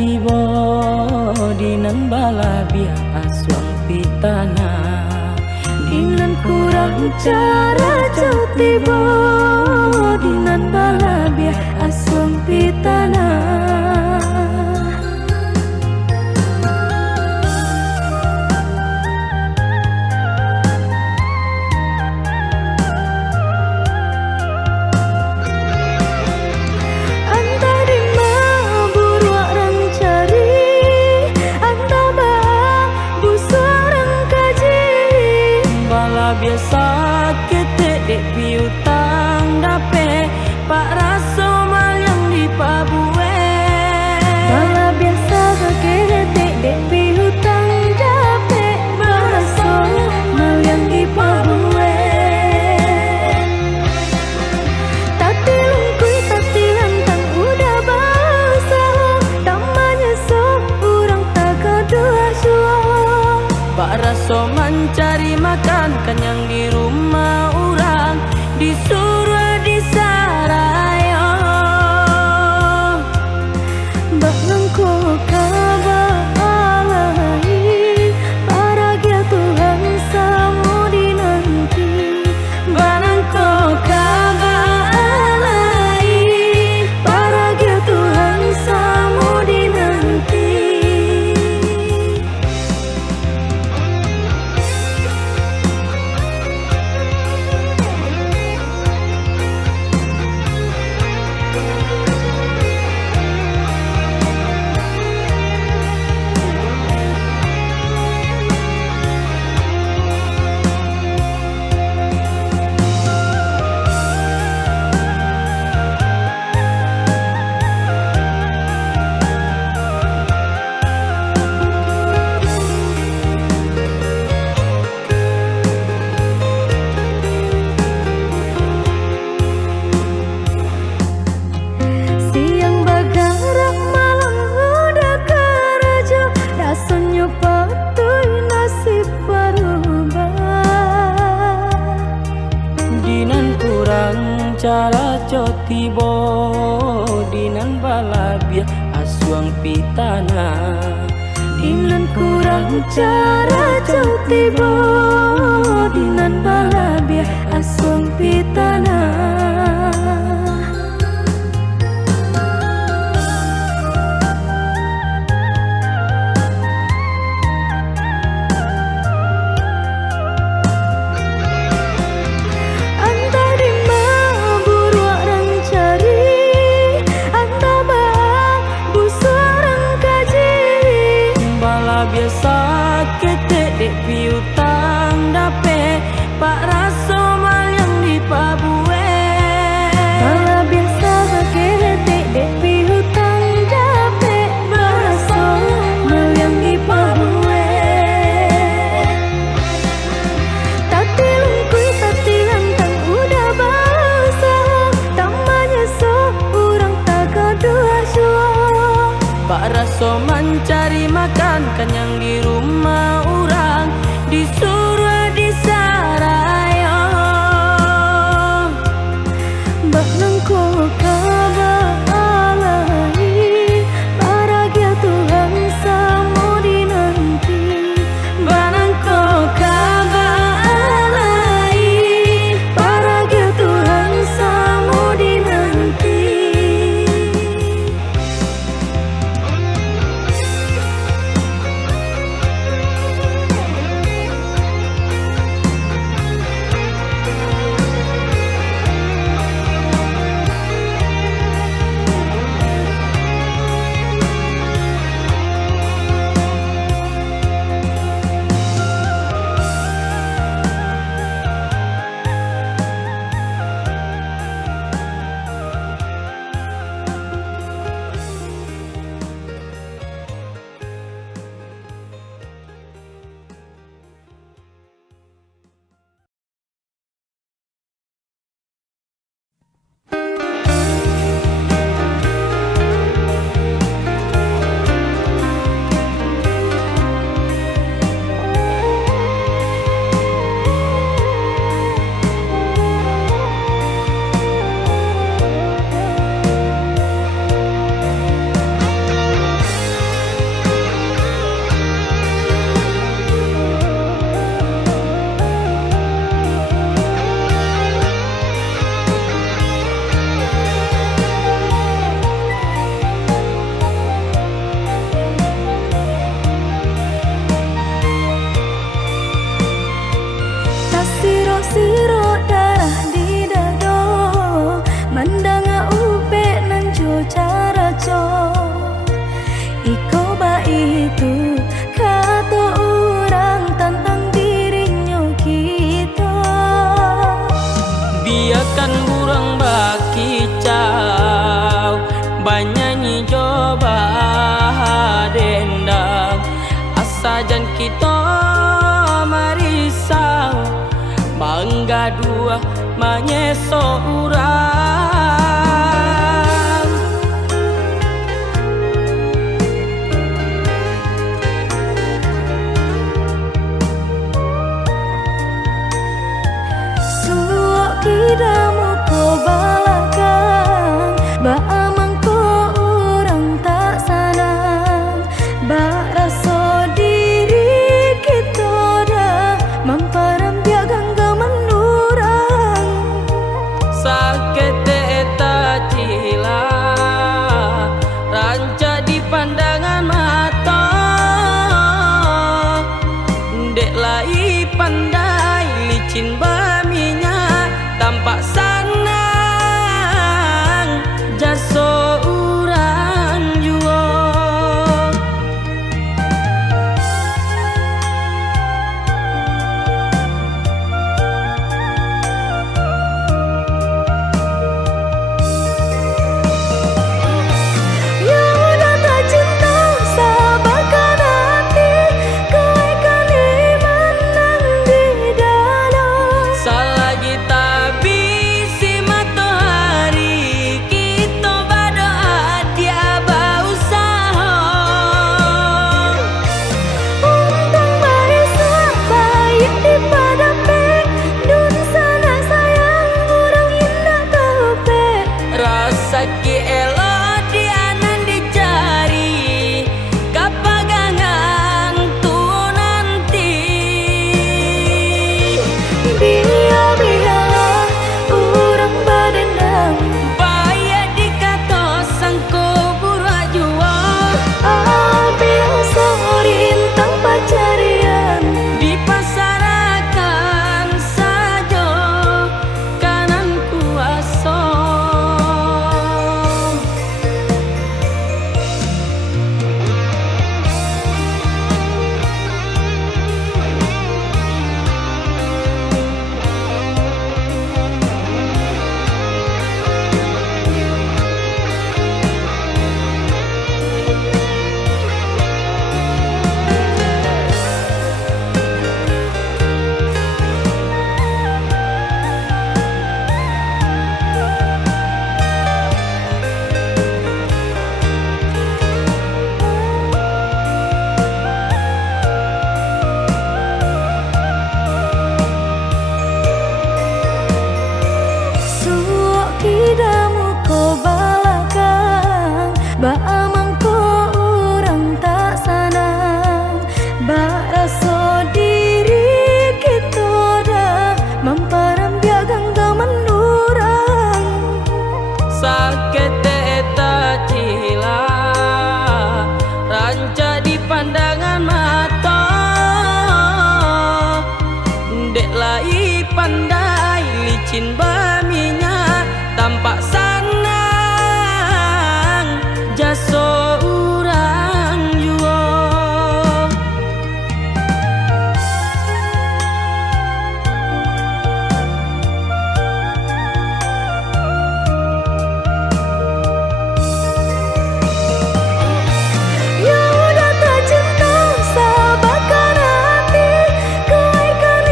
tiba dinan balabia aswang pitana Dinan kurang cara jauh tiba dinan balabia aswang pitana biasa ketek dek piutang dape pak raso mal yang di pabue bala biasa ketek dek piutang dape pak raso mal yang di pabue tati lungkui tati lantang udah basah tamanya sok kurang tak kedua suah pak raso mencari makan kenyang di rumah orang disuruh disarayo bangko kabalai paragia Tuhan samu dinanti barangko kabalai paragia Tuhan samu dinanti cara cotibo dinan balabia aswang pitana dinan kurang cara cotibo dinan balabia aswang pitana biasa ketek dek piutang dape pak raso mal yang di pabue bala biasa ketek dek piutang dape pak raso mal yang di pabue tati lungkui tati lantang udah basah tamanya sok kurang tak kedua suah pak raso mencari makan kenyang di rumah orang disuruh disarayo bangko kabalai paragia Tuhan samu dinanti barangko kabalai paragia Tuhan samu dinanti sajan kita marisau mangga dua manyeso urang. Suok kidamu ko balakan ba amang ko urang tak sanang ba rasa diri kita dah mamparam biak gangga menurang Sakit eta cila ranca di pandangan mata dek lai pandai licin baminya tampak sanang jaso urang jua. ya udah tak cinta sabarkan hati kau kan menang di dalam Selagi tak bisi matahari kita berdoa dia berusaha. Untung bahasa baik di padape dun sana sayang orang indah tahu pe Rasa ki elo dianan dicari kapagangan tu nanti. biar orang badendang Bayar dikata sangko burak jua ambil sorintang pacarian di pasarakan saja kanan kuasa. suok kidamu ko balakan ba amang ko orang tak sanang ba rasa diri kita dah mamparam biak gangga menurang Sakit eta cila ranca di pandangan mata dek lai pandai licin baminya tampak sanang jaso urang jua. ya udah tak cinta sabarkan hati kau kan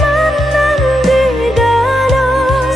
menang di dalam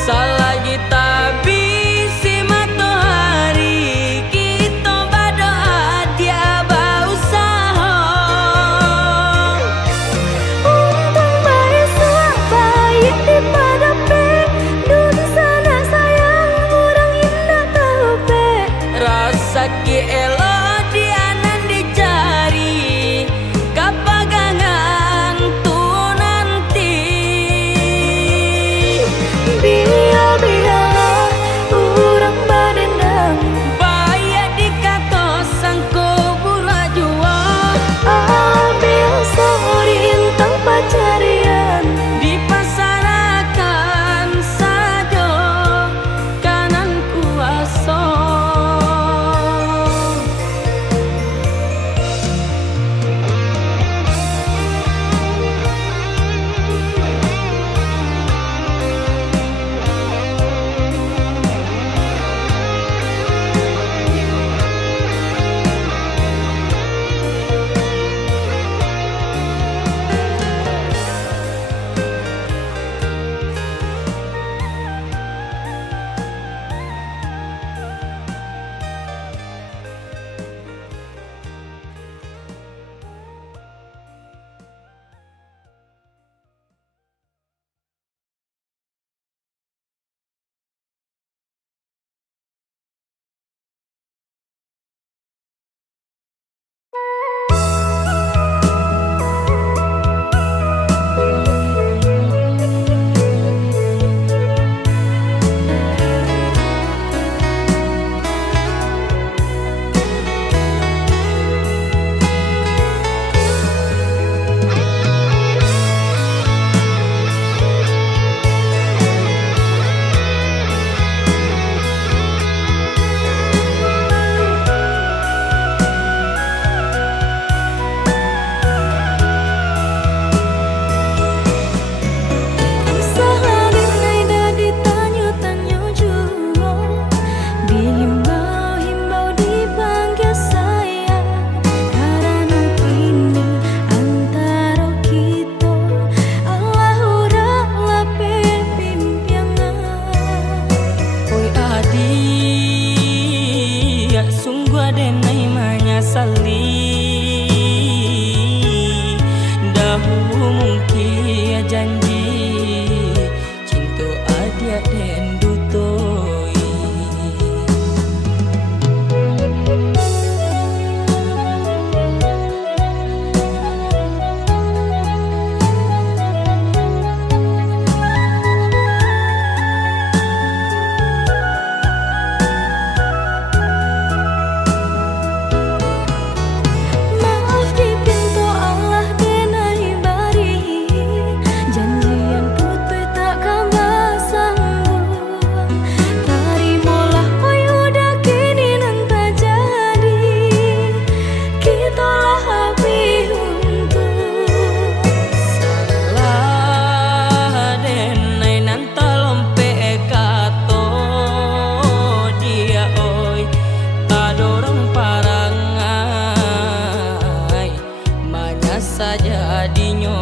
adinyo.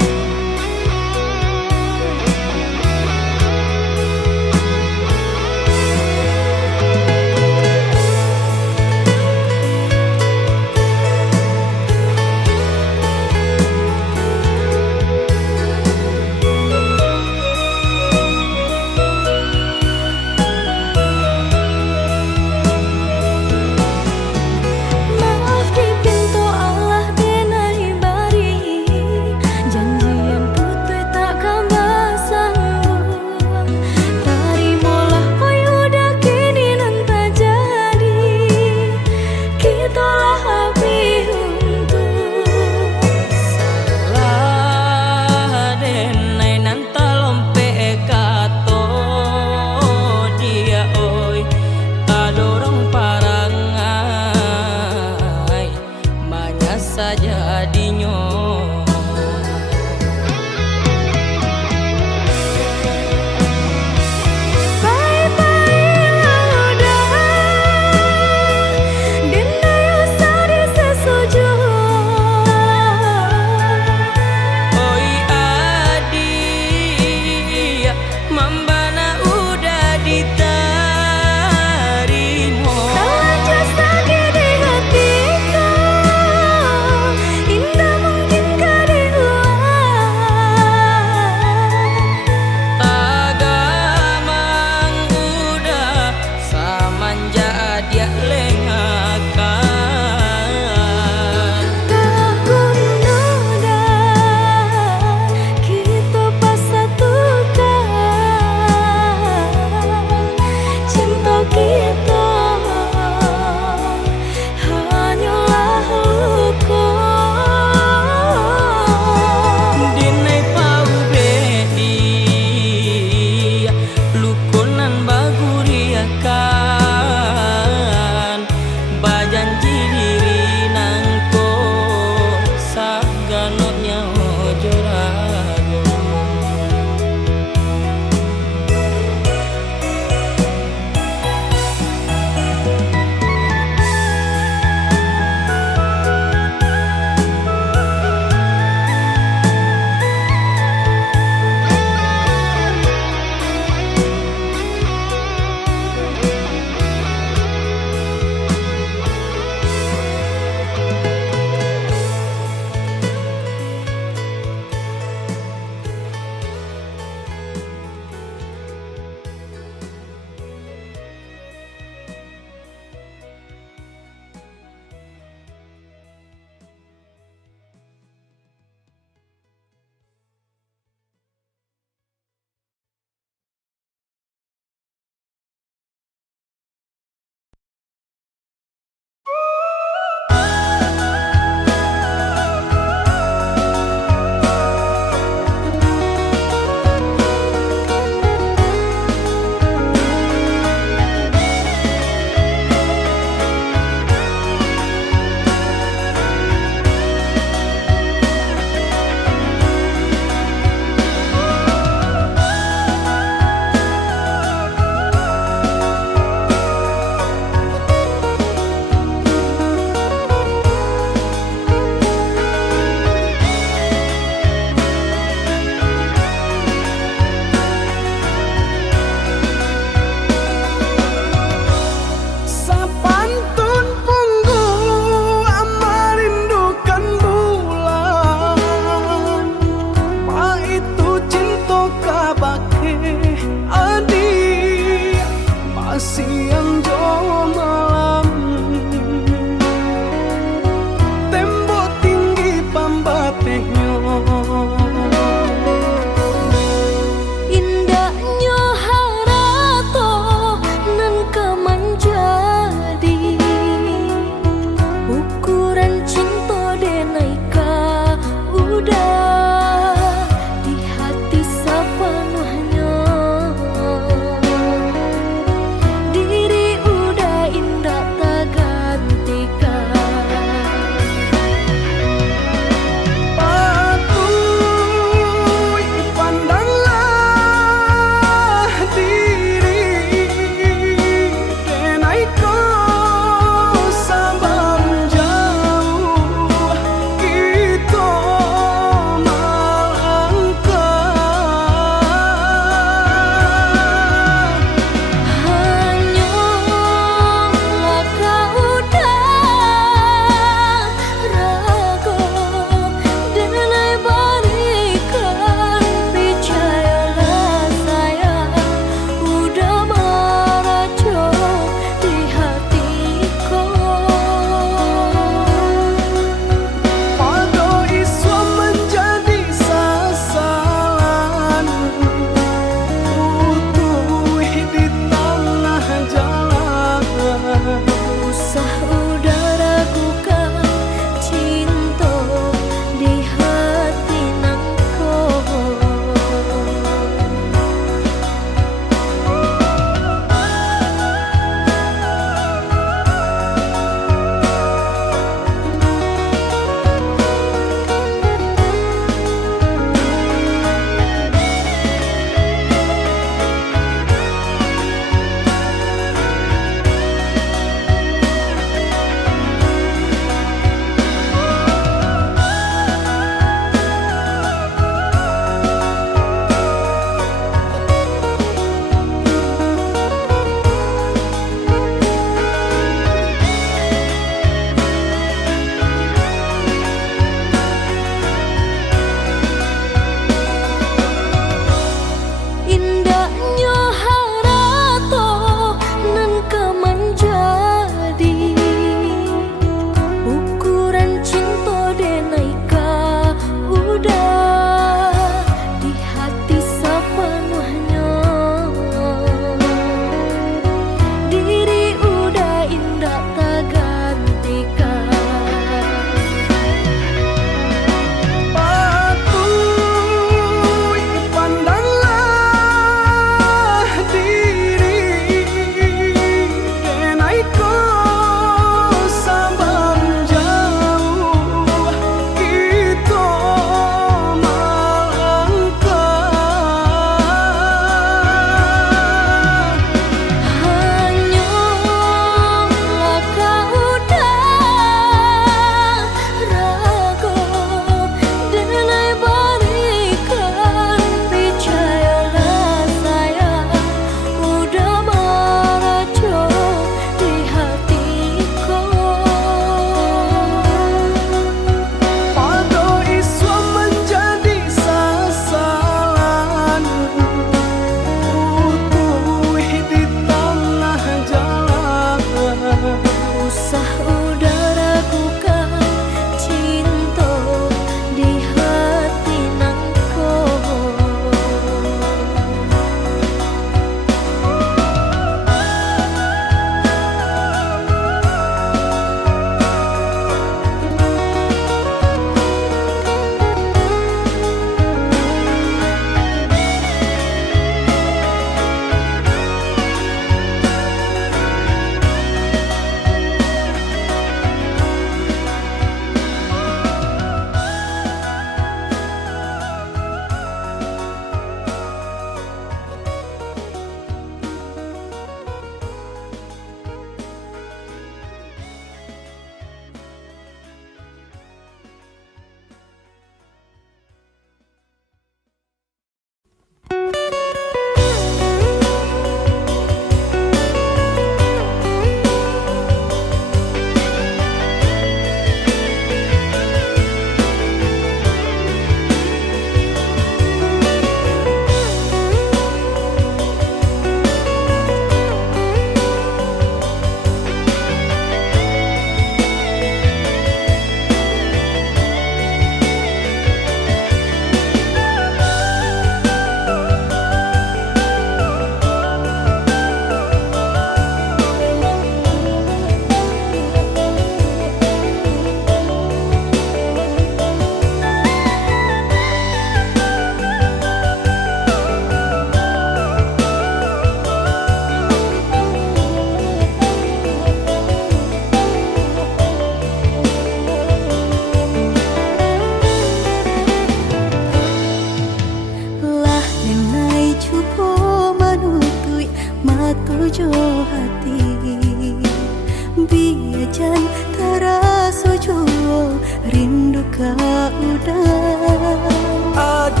hujan terasa jua rindu kau udah. Adik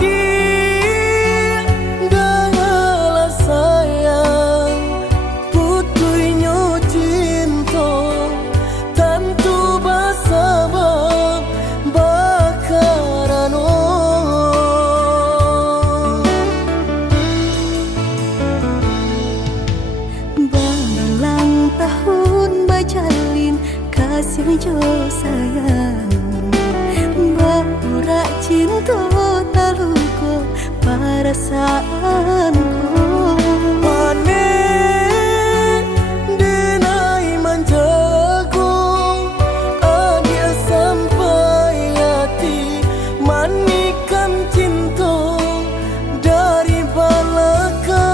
dengarlah sayang, putuinyo cinta tentu bersabar bakarano. Berulang tahun berjalin kasih jo sayang, berurak cinta tak luka perasaanku. Panen denai menjago, adik sampai hati manikan cinta dari belakang.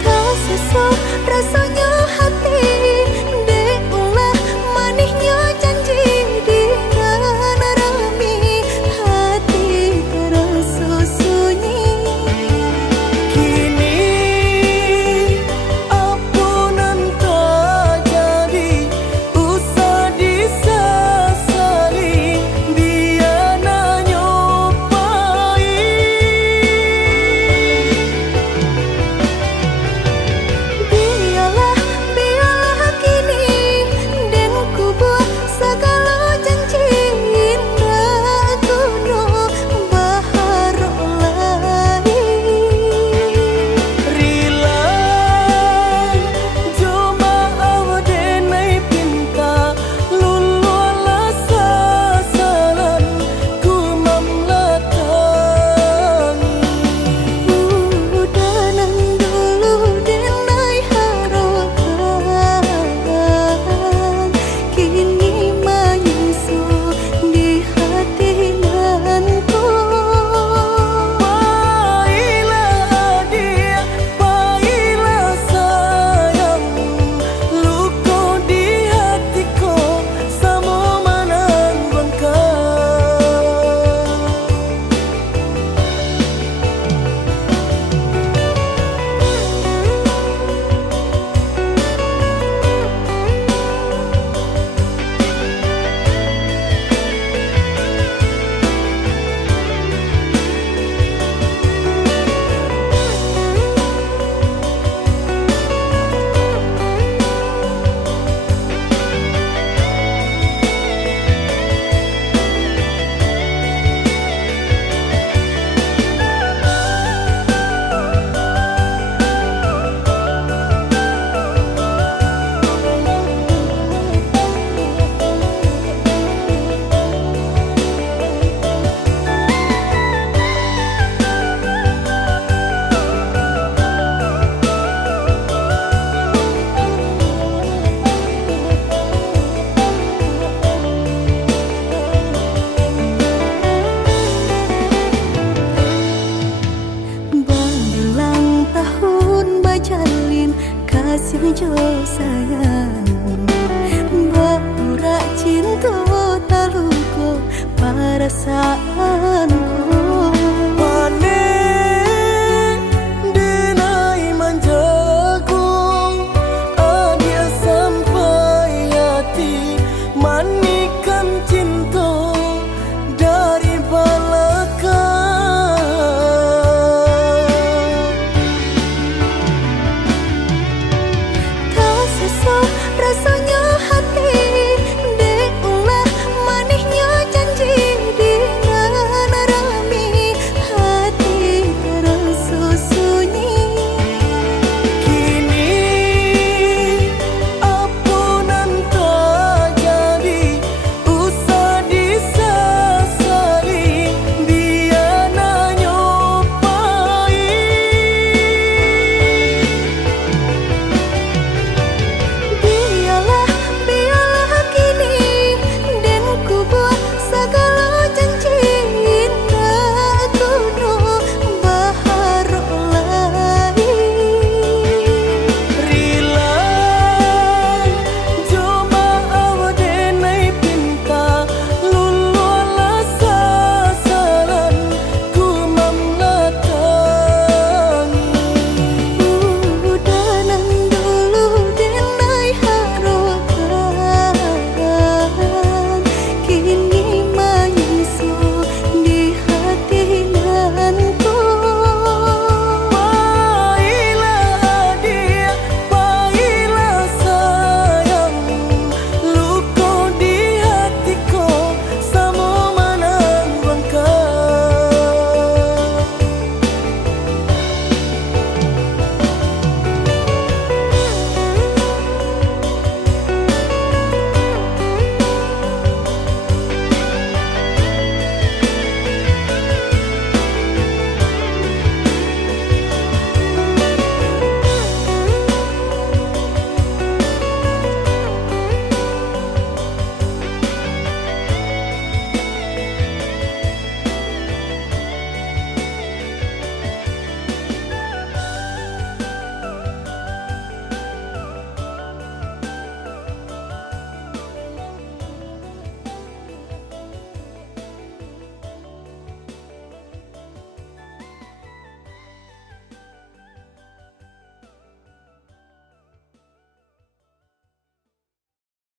Tak sesak rasanya hati, deulah manisnya janji di rami hati terasa sunyi. Kini ampunan tak jadi, usah disesali, biar nak nyobai. Biarlah kini dan ku buat segala janji indah kuno baharu lain. Rila cuma awdenai pinta lululah sasaran ku memlatangi. Udanan dulu denai harapan, kini menyusul di hati nanku. Baiklah adik, baiklah sayang, luka di hatiku sama menanggung Berulang tahun berjalin kasih jo sayang, berurak cinta tak luka perasaanku.